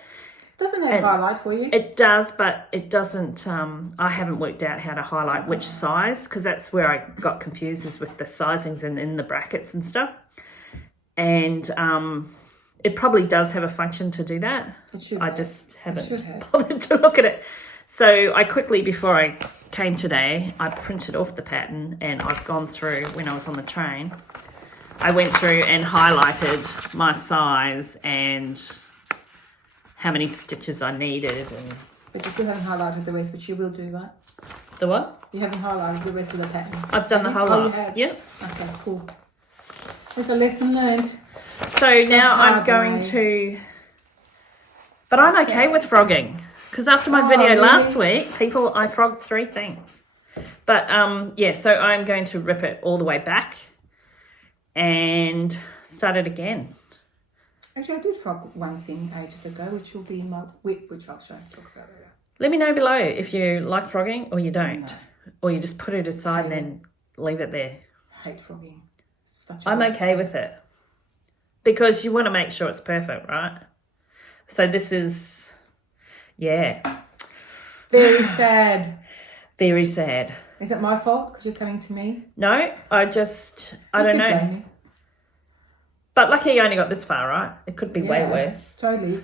Doesn't that highlight for you? It does, but it doesn't, I haven't worked out how to highlight which size, because that's where I got confused, is with the sizings and in the brackets and stuff. And it probably does have a function to do that. It should. I just haven't bothered to look at it. So I quickly, before I came today, I printed off the pattern, and I've gone through, when I was on the train, I went through and highlighted my size and how many stitches I needed. But you still haven't highlighted the rest, which you will do, right? The what? You haven't highlighted the rest of the pattern. I've done the whole lot. You have? Yep. Okay, cool. It's a lesson learned. So now I'm going to... But I'm okay with frogging. Because after my video last week, I frogged 3 things. But, so I'm going to rip it all the way back and start it again. Actually, I did frog one thing ages ago, which will be my whip, which I'll talk about later. Let me know below if you like frogging or you don't. or you just put it aside and then leave it there. I hate frogging. I'm okay with it because you want to make sure it's perfect, right? So this is, very sad. Very sad. Is it my fault because you're coming to me? No, I don't know. Blame me. But lucky you only got this far, right? It could be way worse. Totally.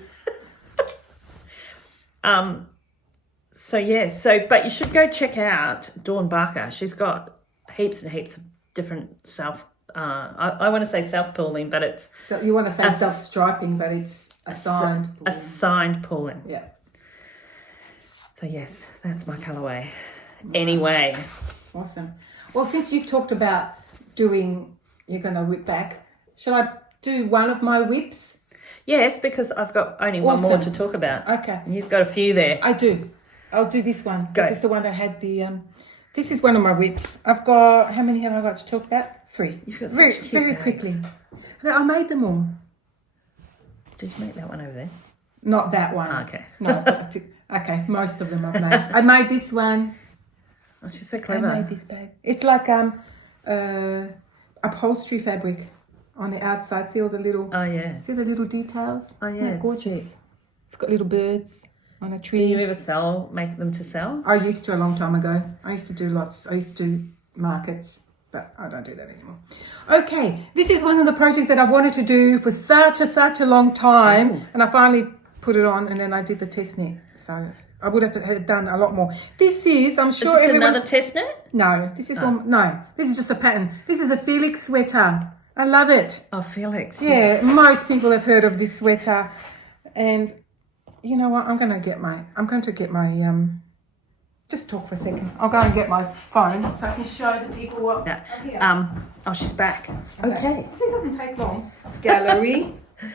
But you should go check out Dawn Barker. She's got heaps and heaps of different I want to say self-pooling, but it's... So you want to say self-striping, but it's assigned pooling. Assigned pooling. Yeah. So yes, that's my colourway. Anyway. Awesome. Well, since you've talked about you're going to whip back, shall I do one of my whips? Yes, because I've got only one more to talk about. Okay. And you've got a few there. I do. I'll do this one. Go. This is the one that had the... this is one of my whips. I've got... How many have I got to talk about? 3. You've got very such cute very bags. quickly. I made them all. Did you make that one over there? Not that one. Okay. No. Okay, most of them I've made. I made this one. Oh, she's so clever. I made this bag. It's like upholstery fabric on the outside. See all the little... Oh, yeah. See the little details? Oh, Isn't yeah, that it's gorgeous? cute. It's got little birds on a tree. Do you ever make them to sell? I used to a long time ago. I used to do lots. I used to do markets, but I don't do that anymore. Okay, this is one of the projects that I've wanted to do for such a long time, and I finally put it on, and then I did the test knit. So I would have done a lot more. This is, I'm sure Is this another test knit? No, this is this is just a pattern. This is a Felix sweater. I love it. Oh, Felix. Yeah, most people have heard of this sweater, and you know what? I'm going to get my. Just talk for a second. I'll go and get my phone so I can show the people what. Yeah. Oh, she's back. Okay. See, it doesn't take long. Gallery.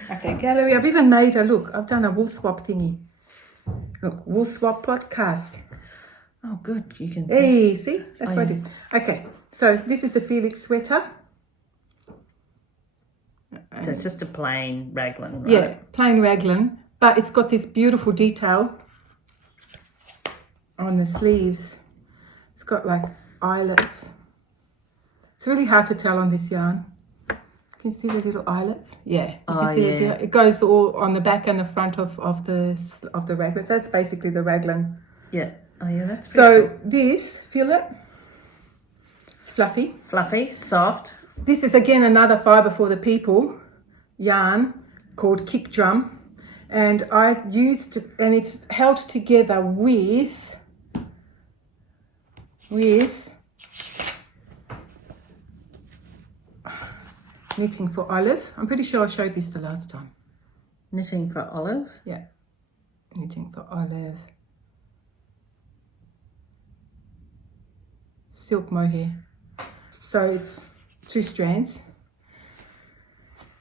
Okay, gallery. I've even made I've done a wool swap thingy. Look, wool swap podcast. Oh, good. You can see. Hey, see? That's what I did. Okay, so this is the Felix sweater. So it's just a plain raglan, right? Yeah, plain raglan, but it's got this beautiful detail on the sleeves. It's got like eyelets. It's really hard to tell on this yarn. You can see the little eyelets. Yeah, you can see the, it goes all on the back and the front of the raglan. So that's basically the raglan. Yeah. Oh yeah, that's so cool. This, feel it? It's fluffy. Fluffy, soft. This is again another Fibre for the People yarn called Kick Drum, and I used, and it's held together with Knitting for Olive. I'm pretty sure I showed this the last time. Knitting for Olive. Yeah, Knitting for Olive. Silk mohair. So it's 2 strands.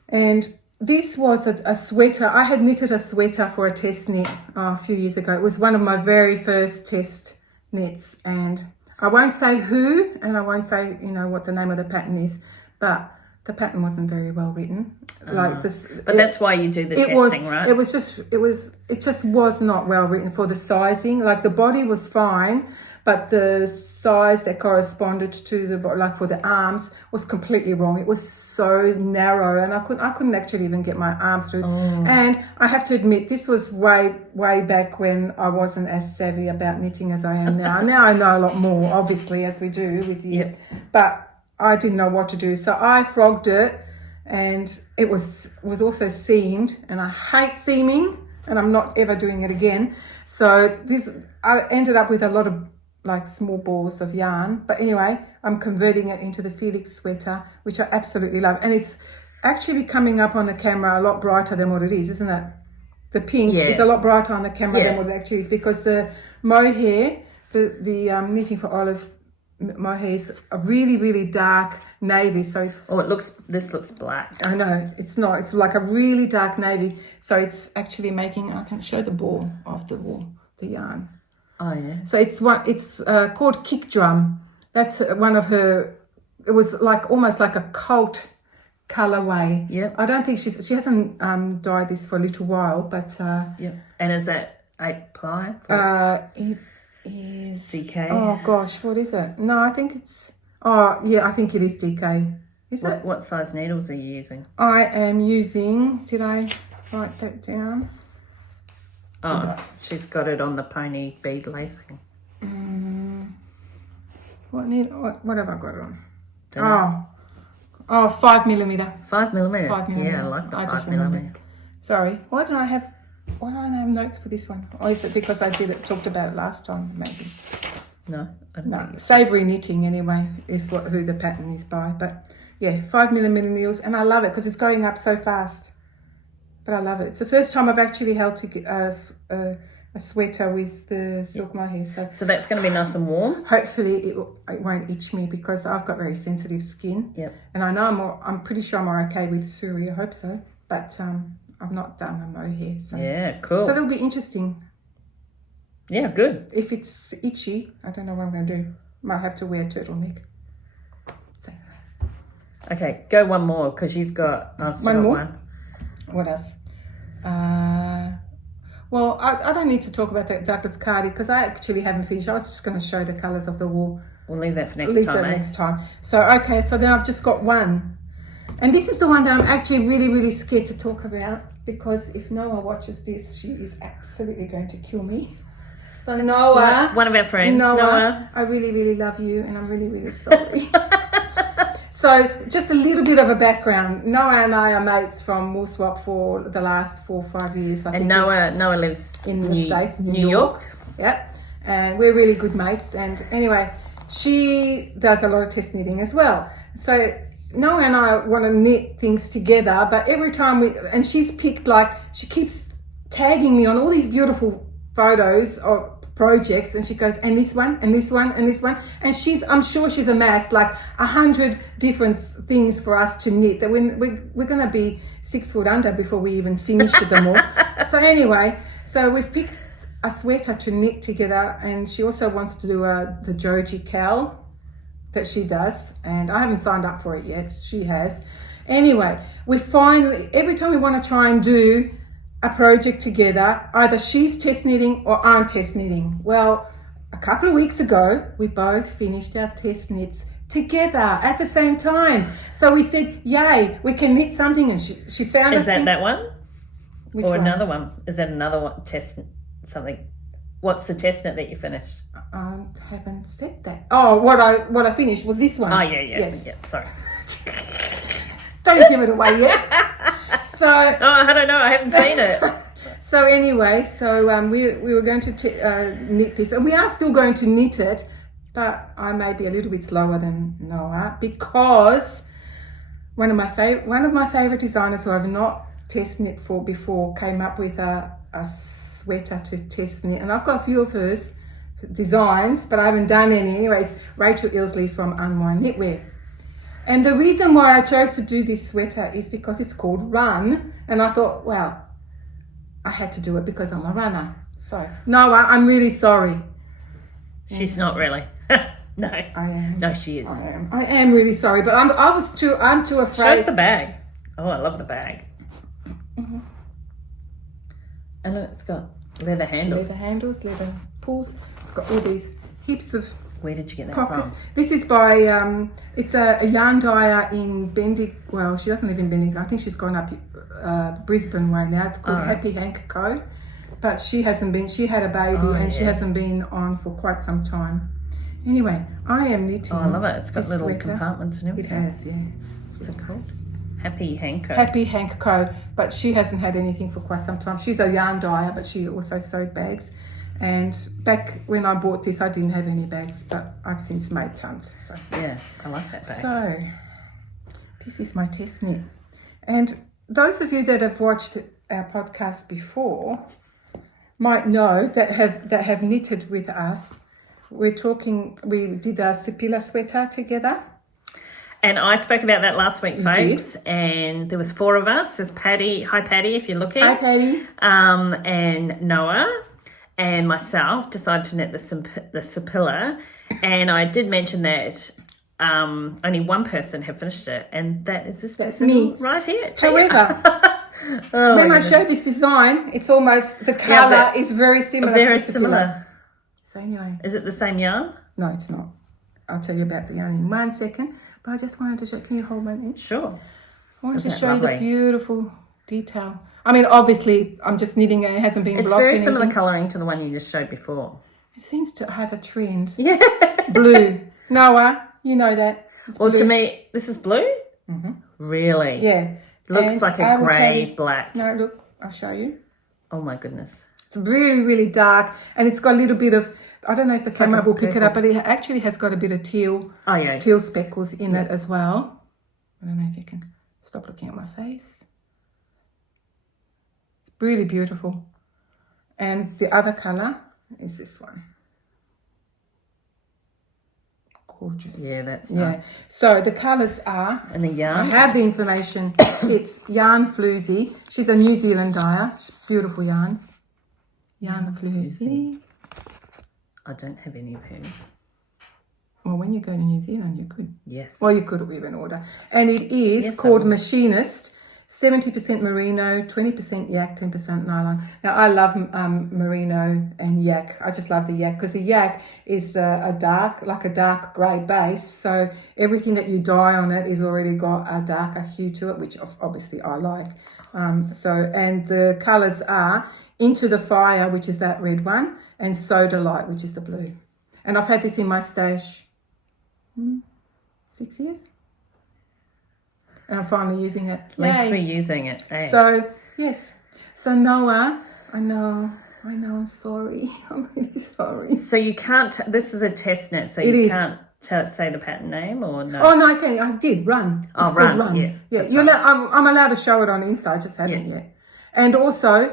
And this was a sweater. I had knitted a sweater for a test knit a few years ago. It was one of my very first test knits. And I won't say who, and I won't say, what the name of the pattern is, but the pattern wasn't very well written. Like this. But that's why you do the testing, right? It just was not well written for the sizing. Like the body was fine, but the size that corresponded to like for the arms was completely wrong. It was so narrow, and I couldn't actually even get my arm through. And I have to admit, this was way back when I wasn't as savvy about knitting as I am now. Now I know a lot more, obviously, as we do with years. Yep. But I didn't know what to do, so I frogged it, and it was also seamed, and I hate seaming, and I'm not ever doing it again. So I ended up with a lot of like small balls of yarn, but anyway, I'm converting it into the Felix sweater, which I absolutely love, and it's actually coming up on the camera a lot brighter than what it is, isn't it? The pink is a lot brighter on the camera than what it actually is, because the mohair, the Knitting for Olive mohair is a really dark navy, so it's this looks black. I know it's not, it's like a really dark navy, so it's actually making, I can show the ball of the yarn. Oh yeah. So it's called Kick Drum. That's one of her. It was like almost like a cult colorway. Yeah. I don't think she hasn't dyed this for a little while, but yeah. And is that 8 ply? is DK. Oh gosh, what is it? No, I think it's. Oh yeah, I think it is DK. Is it? What size needles are you using? I am using. Did I write that down? Oh, she's got it on the pony bead lacing. What have I got it on? Oh, 5 millimeter. 5 millimeter. 5 millimeter. Yeah, I like the I just 5 millimeter. Sorry, why don't I have notes for this one? Or is it because I talked about it last time? Maybe. No, I don't think Savoury knitting anyway is who the pattern is by. But yeah, 5 millimeter needles, and I love it because it's going up so fast. But I love it. It's the first time I've actually held a sweater with the silk mohair. So that's going to be nice and warm. Hopefully it won't itch me because I've got very sensitive skin. Yep. And I know I'm pretty sure I'm okay with suri. I hope so. But I've not done a mohair. So. Yeah, cool. So it'll be interesting. Yeah, good. If it's itchy, I don't know what I'm going to do. Might have to wear a turtleneck. So. Okay, go one more because you've got... I've still got one. What else? Well, I don't need to talk about that Douglas Cardi because I actually haven't finished. I was just going to show the colours of the wool. We'll leave that for next Leave time. that next time. So, okay, so then I've just got one. And this is the one that I'm actually really, really scared to talk about because if Noah watches this, she is absolutely going to kill me. So Noah, one of our friends, Noah, I really, really love you and I'm really, really sorry. So just a little bit of a background. Noah and I are mates from Woolswap for the last 4 or 5 years. I think Noah lives in the States, New York. Yep. And we're really good mates. And anyway, she does a lot of test knitting as well. So Noah and I want to knit things together, but every time and she's picked she keeps tagging me on all these beautiful photos of projects, and she goes, and this one, and this one, and this one, and I'm sure she's amassed 100 different things for us to knit that we're going to be 6 foot under before we even finish them all. So anyway, so we've picked a sweater to knit together, and she also wants to do the Joji Cal that she does, and I haven't signed up for it yet. She has. Anyway, we finally, every time we want to try and do a project together, either she's test knitting or I'm test knitting. Well, a couple of weeks ago, we both finished our test knits together at the same time. So we said, yay, we can knit something, and she found Is that one? Which or one? Another one? Is that another one? Test something. What's the test knit that you finished? I haven't said that. Oh, what I finished was this one. Oh yeah. Yes. Yeah, sorry. Don't give it away yet. So I don't know. I haven't seen it. So anyway, we were going to knit this, and we are still going to knit it, but I may be a little bit slower than Noah because one of my favorite designers who I've not test knit for before came up with a sweater to test knit, and I've got a few of hers designs, but I haven't done any. Anyway, it's Rachel Illsley from Unwind Knitwear. And the reason why I chose to do this sweater is because it's called Run. And I thought, well, I had to do it because I'm a runner. So, Noah, I'm really sorry. She's not really. No. I am. No, she is. I am really sorry, but I'm too afraid. Show us the bag. Oh, I love the bag. Mm-hmm. And look, it's got leather handles. Leather handles, leather pulls. It's got all these heaps of Where did you get that pockets. from? This is by, it's a yarn dyer in Bendigo. Well, she doesn't live in Bendigo. I think she's gone up Brisbane way now. It's called Happy Hank Co. But she had a baby she hasn't been on for quite some time. Anyway, I am knitting. Oh, I love it. It's got little sweater. compartments and everything. It has, yeah. It's cool. Happy Hanko. Happy Hank Co. But she hasn't had anything for quite some time. She's a yarn dyer, but she also sewed bags. And back when I bought this, I didn't have any bags, but I've since made tons. So yeah, I like that bag. So this is my test knit. And those of you that have watched our podcast before might know that have knitted with us. We did a Sipila sweater together. And I spoke about that last week, folks. And there was 4 of us. There's Patty. Hi, Patty, if you're looking. Hi, Patty. And Noah and myself decided to knit the Sipila. And I did mention that only one person had finished it, and that's person me right here. However, when I show this design, it's almost the colour is very similar. Very to the similar. So anyway. Is it the same yarn? No, it's not. I'll tell you about the yarn in 1 second. But I just wanted to show, can you hold my inch? Sure. I wanted to Isn't it show you the lovely? beautiful detail. I mean, obviously, I'm just knitting it. It hasn't been It's blocked very or similar anything. colouring to the one you just showed before. It seems to have a trend. Yeah. Blue. Noah, you know that. It's Well, blue. to me, this is blue? Mm-hmm. Really? Yeah. Looks And like I a will tell grey, you- black. No, look, I'll show you. Oh, my goodness. It's really, really dark. And it's got a little bit of, I don't know if the camera like a will pick it up, purple. but it actually has got a bit of teal Oh, yeah. speckles in it as well. I don't know if you can stop looking at my face. It's really beautiful. And the other colour is this one. Gorgeous. Yeah, that's Yeah. nice. So the colours are, And the I yarn? have the information. It's Yarn Floozy. She's a New Zealand dyer. Beautiful yarns. Yarn Floozy. I don't have any of hers. Well, when you go to New Zealand, you could. Yes. Well, you could even order. And it is Yes, I called will. Machinist. 70% merino, 20% yak, 10% nylon. Now, I love merino and yak. I just love the yak because the yak is a dark grey base. So everything that you dye on it is already got a darker hue to it, which obviously I like. And the colours are Into the Fire, which is that red one, and Soda Light, which is the blue. And I've had this in my stash 6 years. And I'm finally using it. At least Yay. we're using it. Eh? So, yes. So, Noah, I know, I'm sorry. I'm really sorry. So you can't, this is a test net, so It you is. can't say the pattern name or no? Oh, no, I can. I did. Run. Oh, It's called Run, yeah, Yeah. that's You're right. I'm allowed to show it on Insta. I just haven't yet. And also,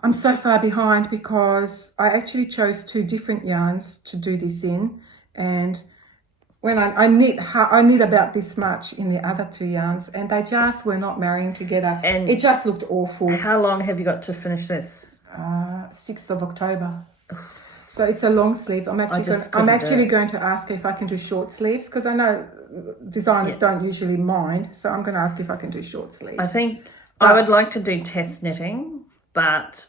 I'm so far behind because I actually chose 2 different yarns to do this in. And when I knit about this much in the other 2 yarns, and they just were not marrying together. And it just looked awful. How long have you got to finish this? 6th of October. So it's a long sleeve. I'm actually going to ask her if I can do short sleeves because I know designers don't usually mind. So I'm going to ask if I can do short sleeves. I think I would like to do test knitting, but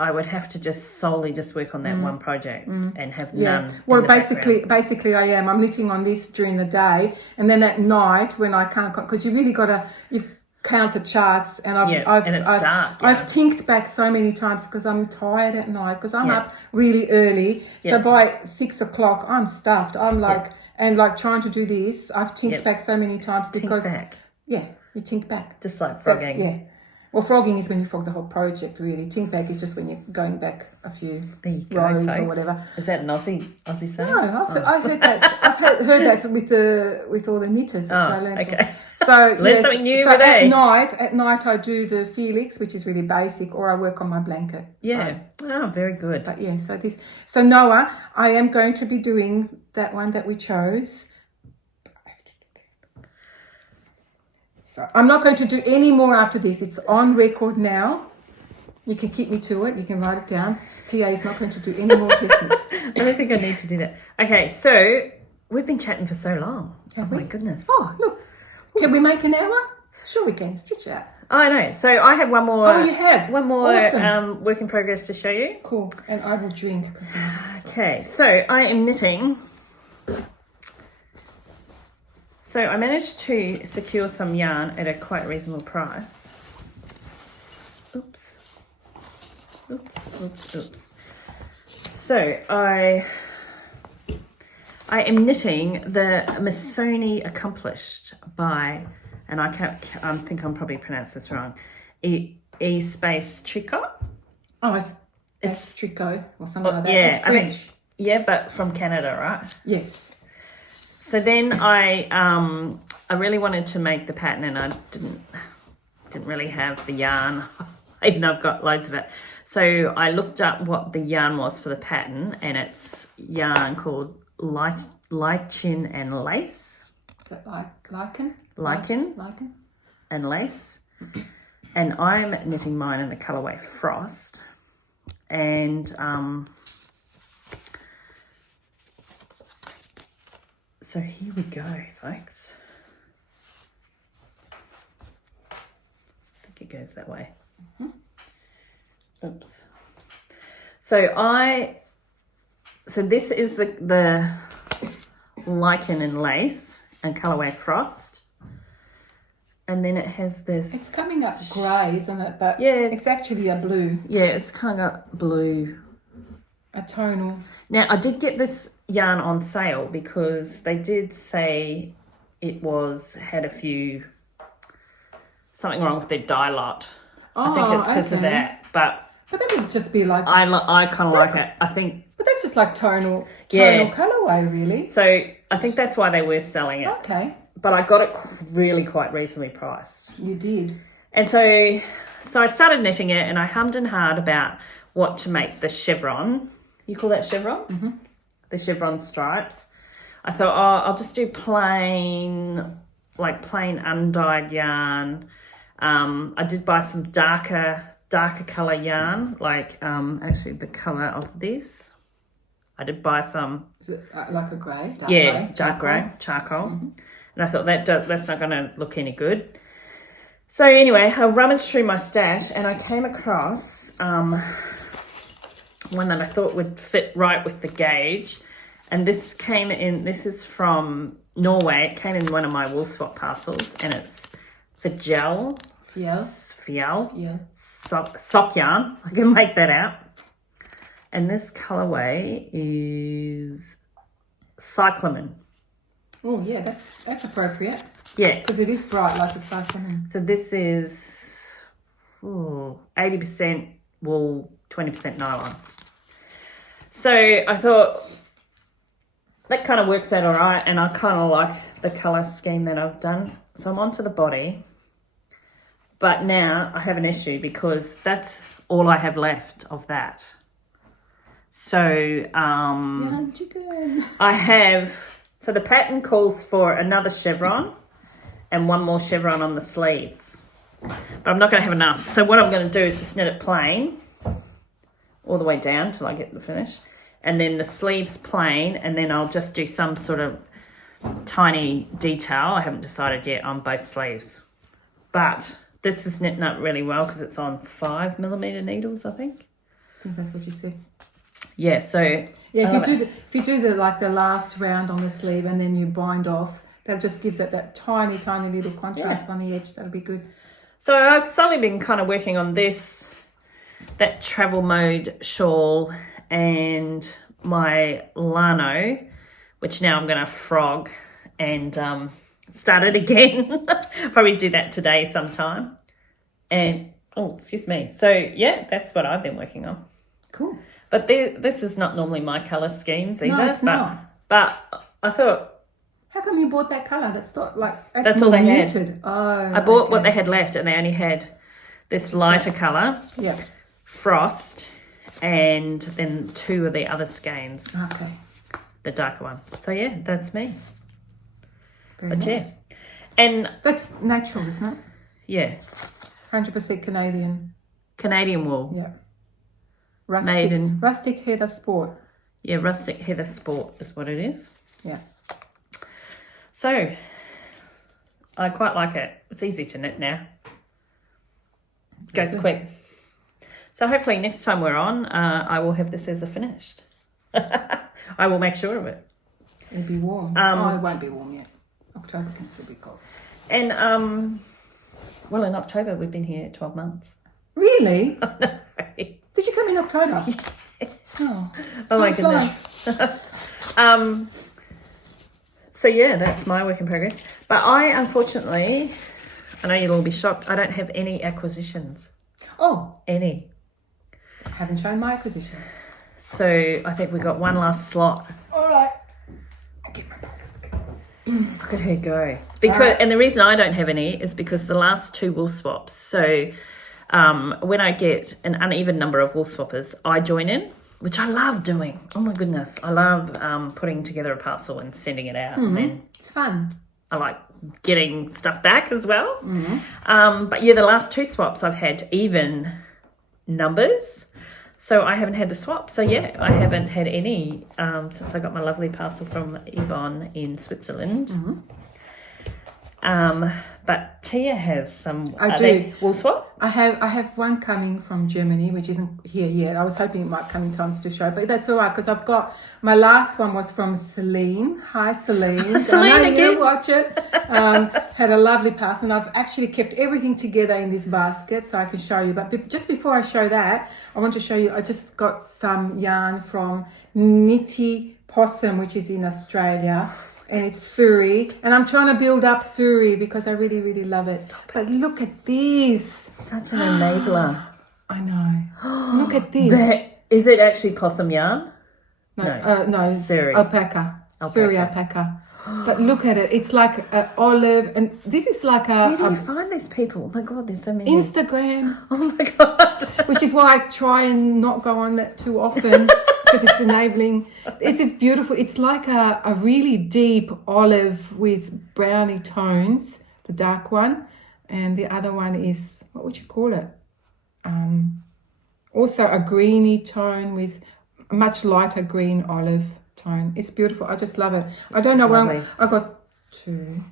I would have to solely work on that one project and have none. Well, in the basically, I am. I'm knitting on this during the day, and then at night when I can't, because you really got to count the charts. And dark. I've tinked back so many times because I'm tired at night because I'm up really early. So by 6 o'clock, I'm stuffed. I'm like trying to do this. I've tinked back so many times because you tink back. Just like frogging. Well, frogging is when you frog the whole project, really. Tink back is just when you're going back a few rows or whatever. Is that an Aussie saying? No, I heard that. I've heard that with all the knitters. That's what I learned. Okay. So Learn something new so every day. at night I do the Felix, which is really basic, or I work on my blanket. Yeah. Very good. But yeah, so Noah, I am going to be doing that one that we chose. So I'm not going to do any more after this. It's on record now. You can keep me to it. You can write it down. TA is not going to do any more test knits. I don't think I need to do that. Okay, so we've been chatting for so long. Have we? My goodness. Oh, look. Can we make an hour? Sure we can. Stretch it out. I know. So I have one more. Oh, you have? One more Awesome. work in progress to show you. Cool. And I will drink. Okay, so I am knitting. So I managed to secure some yarn at a quite reasonable price. Oops. So I am knitting the Missoni Accomplished by, and I think I'm probably pronounced this wrong, E space Tricot. Oh, it's Tricot or something like that. Yeah, It's French. Yeah, but from Canada, right? Yes. So then I really wanted to make the pattern, and I didn't really have the yarn, even though I've got loads of it. So I looked up what the yarn was for the pattern, and it's yarn called Lichen and Lace. Is that lichen? Lichen and Lace. And I'm knitting mine in the colourway Frost. And so here we go, folks. I think it goes that way. Oops. So I So this is the lichen and lace and colourway frost. And then it has this... It's coming up grey, isn't it? But yeah, it's actually a blue. Yeah, it's kind of got blue. A tonal. Now, I did get this yarn on sale because they did say it had a few... something wrong with their dye lot. I think it's because of that. But that would just be like... I kind of like it. I think... But that's just like tonal colourway, really. So I think that's why they were selling it. Okay. But I got it really quite reasonably priced. You did. And so I started knitting it and I hummed and hawed about what to make the chevron. You call that chevron? Mm-hmm. The chevron stripes. I thought, I'll just do plain undyed yarn. I did buy some darker colour yarn, like actually the colour of this. I did buy some. Is it like a grey? Dark grey, charcoal. Mm-hmm. And I thought that's not going to look any good. So anyway, I rummaged through my stash and I came across one that I thought would fit right with the gauge. And this is from Norway. It came in one of my Woolswap parcels and it's Fjell. Fjell. Yeah. Sock yarn. I can make that out. And this colourway is Cyclamen. Oh yeah, that's appropriate. Yeah, because it is bright like the cyclamen. So this is 80% wool, 20% nylon. So I thought that kind of works out all right, and I kind of like the colour scheme that I've done. So I'm onto the body, but now I have an issue because that's all I have left of that. So I have. So the pattern calls for another chevron and one more chevron on the sleeves. But I'm not going to have enough. So what I'm going to do is just knit it plain all the way down till I get the finish. And then the sleeves plain, and then I'll just do some sort of tiny detail. I haven't decided yet on both sleeves. But this is knitting up really well because it's on 5mm needles, I think. I think that's what you said. Yeah, so if you do the last round on the sleeve and then you bind off, that just gives it that tiny little contrast on the edge. That'll be good. So I've slowly been kind of working on that travel mode shawl and my Lano, which now I'm going to frog and start it again. Probably do that today sometime. And excuse me. So yeah, that's what I've been working on. Cool. But this is not normally my colour schemes either. No, it's not. But I thought... How come you bought that colour? That's not like... That's all they muted. had. Oh, I bought what they had left and they only had this lighter colour. Yeah. Frost and then 2 of the other skeins. Okay. The darker one. So yeah, that's me. Very nice. Yeah. And... That's natural, isn't it? Yeah. 100% Canadian. Canadian wool. Yeah. Rustic heather sport. Yeah, rustic heather sport is what it is. Yeah. So, I quite like it. It's easy to knit now. It goes quick. So hopefully next time we're on, I will have this as a finished. I will make sure of it. It'll be warm. It won't be warm yet. October can still be cold. And, well, in October we've been here 12 months. Really? No. Did you come in October? Oh my goodness. So yeah, that's my work in progress. But I unfortunately, I know you'll all be shocked, I don't have any acquisitions. Oh. Any. I haven't shown my acquisitions. So I think we got one last slot. All right. I'll get my basket. Look at her go. And the reason I don't have any is because the last 2 wool swaps. So when I get an uneven number of wool swappers, I join in, which I love doing. Oh my goodness. I love putting together a parcel and sending it out. And then it's fun. I like getting stuff back as well. Mm-hmm. But yeah, the last 2 swaps I've had even numbers. So I haven't had to swap. So yeah, I haven't had any since I got my lovely parcel from Yvonne in Switzerland. Mm-hmm. But Tia has some. I do. Woolswap? I have one coming from Germany, which isn't here yet. I was hoping it might come in time to show, but that's all right because I've got my last one was from Celine. Hi, Celine. Celine I know again. you watch it. Had a lovely pass, and I've actually kept everything together in this basket so I can show you. But just before I show that, I want to show you. I just got some yarn from Knitty Possum, which is in Australia. And it's Suri, and I'm trying to build up Suri because I really, really love it. But look at these. Such an enabler. I know. Look at this. Is it actually possum yarn? No, Suri. Alpaca. Suri alpaca. But look at it. It's like an olive, and this is like a... Where do you find these people? Oh my God, there's so many. Instagram. Oh my God. Which is why I try and not go on that too often because it's enabling. It's just beautiful. It's like a really deep olive with browny tones, the dark one. And the other one is, what would you call it? Also a greeny tone with a much lighter green olive tone. It's beautiful. I just love it. I don't know what I got two.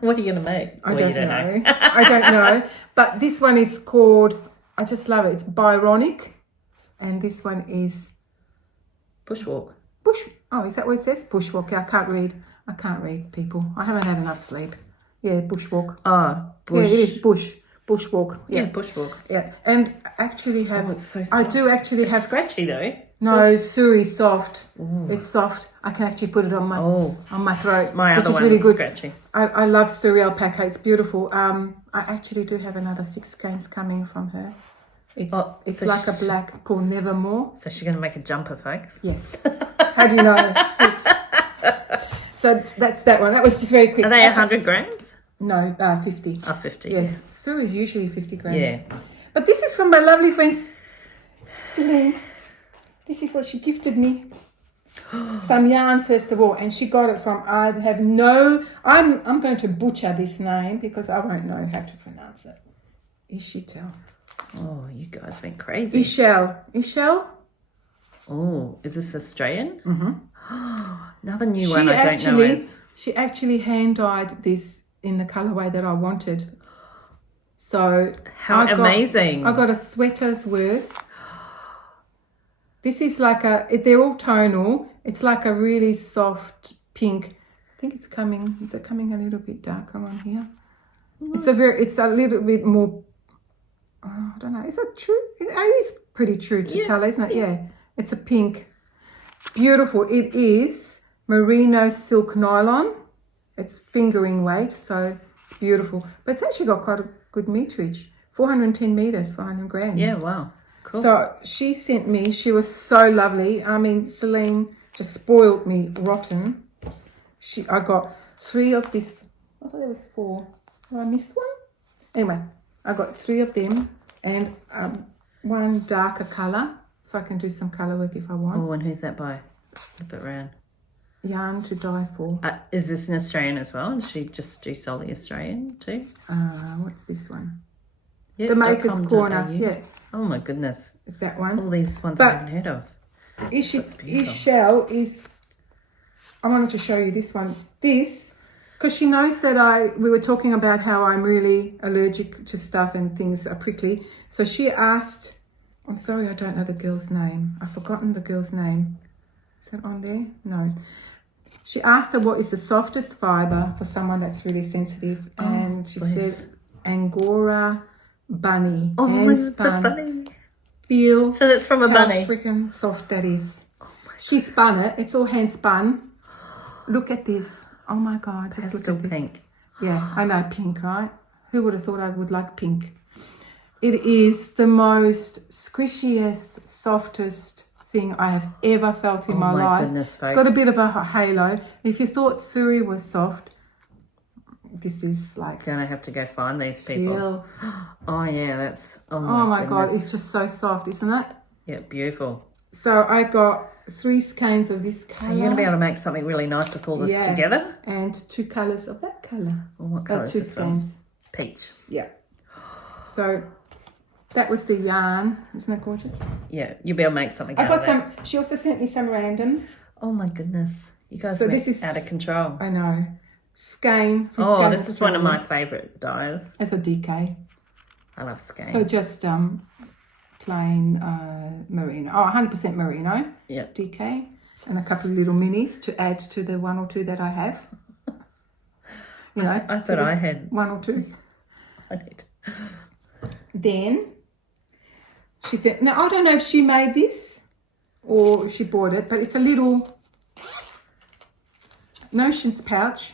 What are you going to make? I don't know. I don't know. But this one is called, I just love it. It's Byronic. And this one is Bushwalk. Oh, is that what it says? Bushwalk. Yeah, I can't read, people. I haven't had enough sleep. Yeah, bushwalk. Oh, bush. Yeah, it is bushwalk. Yeah, bushwalk. Yeah. And actually have, it's so I soft. do actually have. Scratchy though. No, Suri's soft. It's soft. I can actually put it on my throat, My which other is one really is good. scratchy. I love Suri alpaca. It's beautiful. I actually do have another 6 skeins coming from her. It's so like a black called Nevermore. So she's going to make a jumper, folks. Yes. How do you know? 6. So that's that one. That was just very quick. Are they 100 grams? No, 50. Oh, 50. Yes, Suri is usually 50 grams. Yeah. But this is from my lovely friend Celine. This is what she gifted me. Some yarn, first of all, and she got it from, I'm going to butcher this name because I won't know how to pronounce it. Ishita. Oh, you guys went crazy. Ishel? Oh, is this Australian? Mm-hmm. Another new one I don't know is. She actually hand dyed this in the colourway that I wanted. So How amazing. I got a sweater's worth. This is like they're all tonal. It's like a really soft pink. I think is it coming a little bit darker on here? It's a little bit more, I don't know. Is it true? It is pretty true to colour, isn't it? Yeah. It's a pink. Beautiful. It is merino silk nylon. It's fingering weight, so it's beautiful. But it's actually got quite a good meterage. 410 meters, 400 grams. Yeah, wow. Cool. So she sent me, she was so lovely. I mean, Celine just spoiled me rotten. I got 3 of this. I thought there was 4. Oh, I missed one. Anyway, I got 3 of them and one darker colour, so I can do some colour work if I want. Oh, and who's that by? Flip it around. Yarn to die for. Is this an Australian as well? Does she just do solely Australian too? What's this one? Yeah, The Maker's .com.au. Corner. Yeah, Oh my goodness. is that one. All these ones I haven't heard of. Ishel is, I wanted to show you this one. This, because she knows that we were talking about how I'm really allergic to stuff and things are prickly. So she asked, I'm sorry, I don't know the girl's name. I've forgotten the girl's name. Is that on there? No. She asked her what is the softest fibre for someone that's really sensitive. And she said Angora bunny. Oh, it's a bunny. Feel So that's from a how bunny. freaking soft that is. She spun it. It's all hand spun. Look at this. Oh my God. Just look Still at this. pink. Yeah, I know pink, right? Who would have thought I would like pink? It is the most squishiest, softest thing I have ever felt in my life. Goodness, it's got a folks. bit of a halo. If you thought Suri was soft, this is like Gonna have to go find these people. feel. Oh yeah, that's Oh my God, goodness. it's just so soft, isn't it? Yeah, beautiful. So I got 3 skeins of this colour. So you're gonna be able to make something really nice with all this together. And 2 colours of that colour. Oh, what colour is 2 this one? skeins. Peach. Yeah. So that was the yarn. Isn't that gorgeous? Yeah, you'll be able to make something I out got of that. some. She also sent me some randoms. Oh my goodness. You guys So went this is out of control. I know. skein. From Oh, Skein this is one of Australia my favourite dyers. as a DK. I love skein. So just plain merino. Oh, 100% merino. Yeah. DK. And a couple of little minis to add to the one or two that I have. You know. I thought I had one or two. I did. Then she said, now I don't know if she made this or she bought it, but it's a little notions pouch.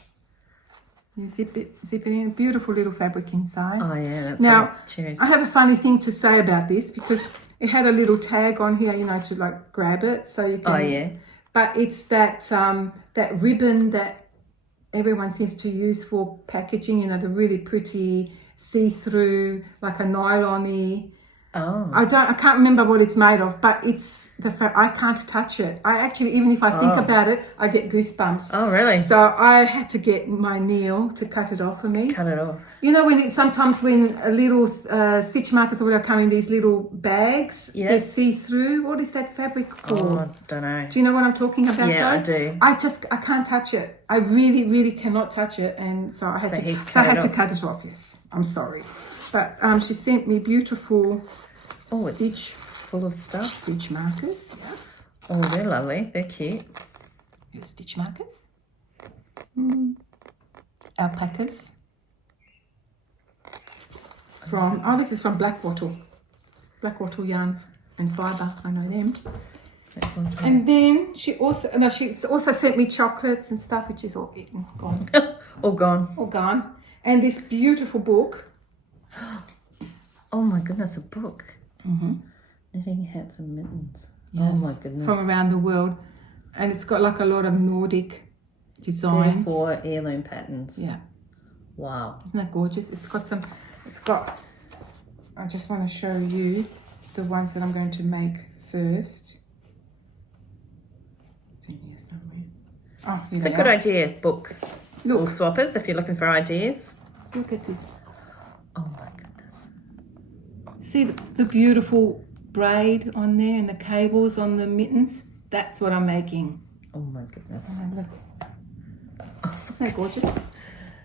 You zip it in, beautiful little fabric inside. Oh yeah, that's now like cherries. I have a funny thing to say about this because it had a little tag on here, you know, to like grab it so you can. Oh yeah. But it's that that ribbon that everyone seems to use for packaging, you know, the really pretty see-through, like a nylon-y. Oh. I can't remember what it's made of, but it's I can't touch it. I actually, even if I think about it, I get goosebumps. Oh really? So I had to get my Neil to cut it off for me. Cut it off. You know, sometimes when a little stitch markers or whatever come in these little bags, Yeah. they see through. What is that fabric called? Oh, I don't know. Do you know what I'm talking about? Yeah, though? I do. I can't touch it. I really, really cannot touch it, and so I had to. So I had to cut it off. Yes, I'm sorry, but she sent me beautiful stitch full of stuff. stitch markers. Yes. Oh, they're lovely. They're cute. Your stitch markers. Alpacas. This is from Black Wattle Yarn and Fibre. I know them. And then she also sent me chocolates and stuff, which is all eaten, gone. All gone. All gone. And this beautiful book. Oh my goodness, a book. Mm-hmm. Knitting hats and mittens. Yes, oh my goodness. from around the world. And it's got like a lot of Nordic designs. 34 heirloom patterns. Yeah. Wow. Isn't that gorgeous? I just want to show you the ones that I'm going to make first. It's in here somewhere. Oh, here It's a good idea, books. Look. Wool swappers, if you're looking for ideas. Look at this. Oh my goodness. See the beautiful braid on there and the cables on the mittens? That's what I'm making. Oh my goodness. Oh, look. Isn't that gorgeous?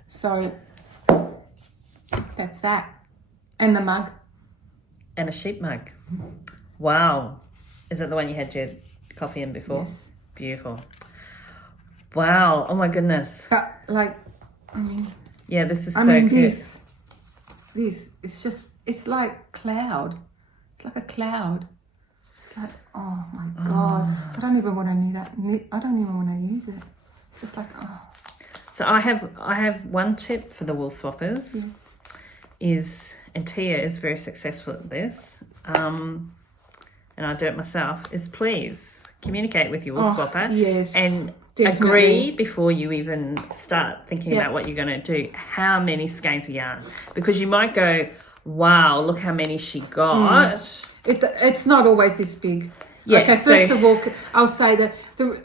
So that's that. And the mug. And a sheep mug. Wow. Is that the one you had your coffee in before? Yes. Beautiful. Wow. Oh my goodness. But Yeah, this is so cute. This it's like cloud. It's like a cloud. It's like, oh my God. I don't even want to I don't even want to use it. It's just like, oh. So I have one tip for the wool swappers. Yes. And Tia is very successful at this, and I do it myself, is please communicate with your wool swapper. Yes, and definitely. agree before you even start thinking about what you're going to do, how many skeins of yarn. Because you might go, wow, look how many she got. It's not always this big. Yeah, okay, first of all, I'll say that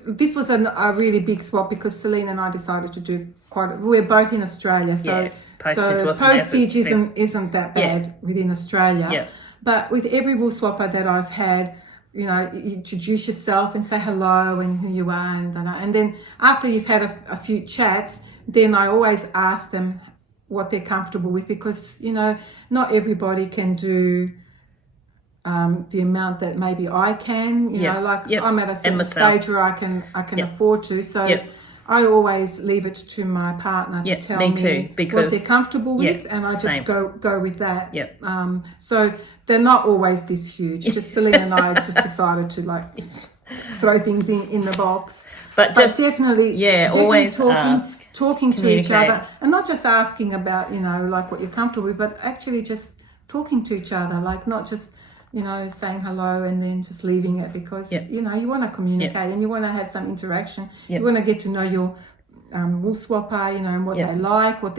this was a really big swap because Celine and I decided to do we're both in Australia, so postage isn't that bad within Australia. Yeah. But with every wool swapper that I've had, you know, you introduce yourself and say hello and who you are, and then after you've had a few chats, then I always ask them what they're comfortable with, because you know not everybody can do the amount that maybe I can. You know, like I'm at a certain stage where I can afford to. So I always leave it to my partner to tell me what they're comfortable with, and I just go with that. So they're not always this huge. Just Celine and I just decided to like throw things in the box. But definitely, always talking to each other, and not just asking about, you know, like what you're comfortable with, but actually just talking to each other, like not just, you know, saying hello and then just leaving it, because you know you want to communicate and you want to have some interaction. You want to get to know your wool swapper, you know, and what they like, what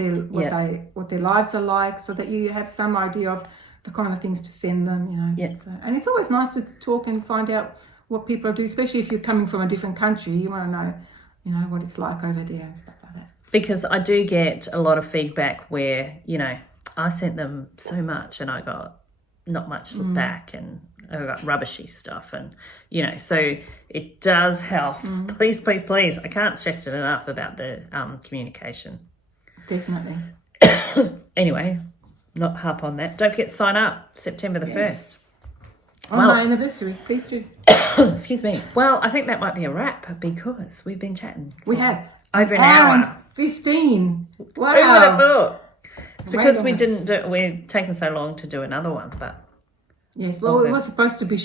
their lives are like, so that you have some idea of the kind of things to send them, you know. So, and it's always nice to talk and find out what people do, especially if you're coming from a different country. You want to know, you know, what it's like over there and stuff like that. Because I do get a lot of feedback where, you know, I sent them so much and I got not much back, and I've got rubbishy stuff, and so it does help. Please, please, please. I can't stress it enough about the communication. Definitely. Anyway, not harp on that. Don't forget to sign up September the 1st. On my anniversary, please do. Excuse me. Well, I think that might be a wrap because we've been chatting. We have over an hour and 15. Wow. Who would have thought? It's because we've taken so long to do another one, but. Yes, well, it was supposed to be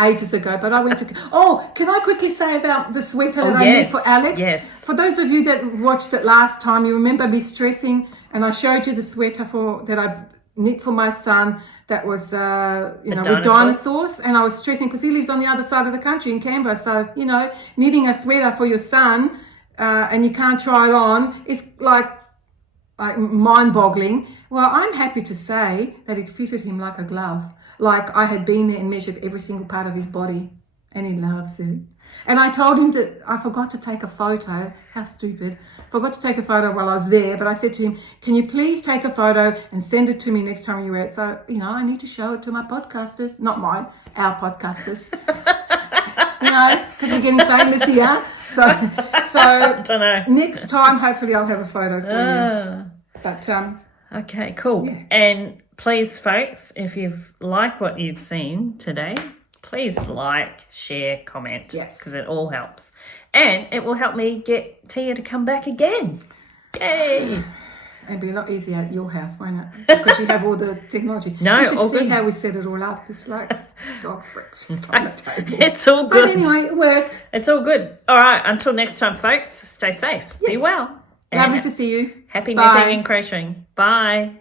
ages ago, but I went to... Oh, can I quickly say about the sweater that I knit for Alex? Yes. For those of you that watched it last time, you remember me stressing, and I showed you the sweater that I knit for my son that was, with dinosaurs, and I was stressing because he lives on the other side of the country in Canberra, so, knitting a sweater for your son and you can't try it on is like mind-boggling. Well, I'm happy to say that it fitted him like a glove. Like I had been there and measured every single part of his body, and he loves it. And I told him that I forgot to take a photo. How stupid. Forgot to take a photo while I was there, but I said to him, can you please take a photo and send it to me next time you wear it? So, I need to show it to my podcasters. Not mine, our podcasters. Because we're getting famous here. So I don't know. Next time, hopefully I'll have a photo for you. But, okay, cool. Yeah. And please, folks, if you've liked what you've seen today, please like, share, comment. Yes. Because it all helps. And it will help me get Tia to come back again. Yay! It'd be a lot easier at your house, won't it? Because you have all the technology. No, you should all see good. how we set it all up. It's like dog's breakfast on the table. It's all good. But anyway, it worked. It's all good. All right, until next time, folks, stay safe. Yes. Be well. Lovely And to see you. happy Bye. knitting and crocheting. Bye.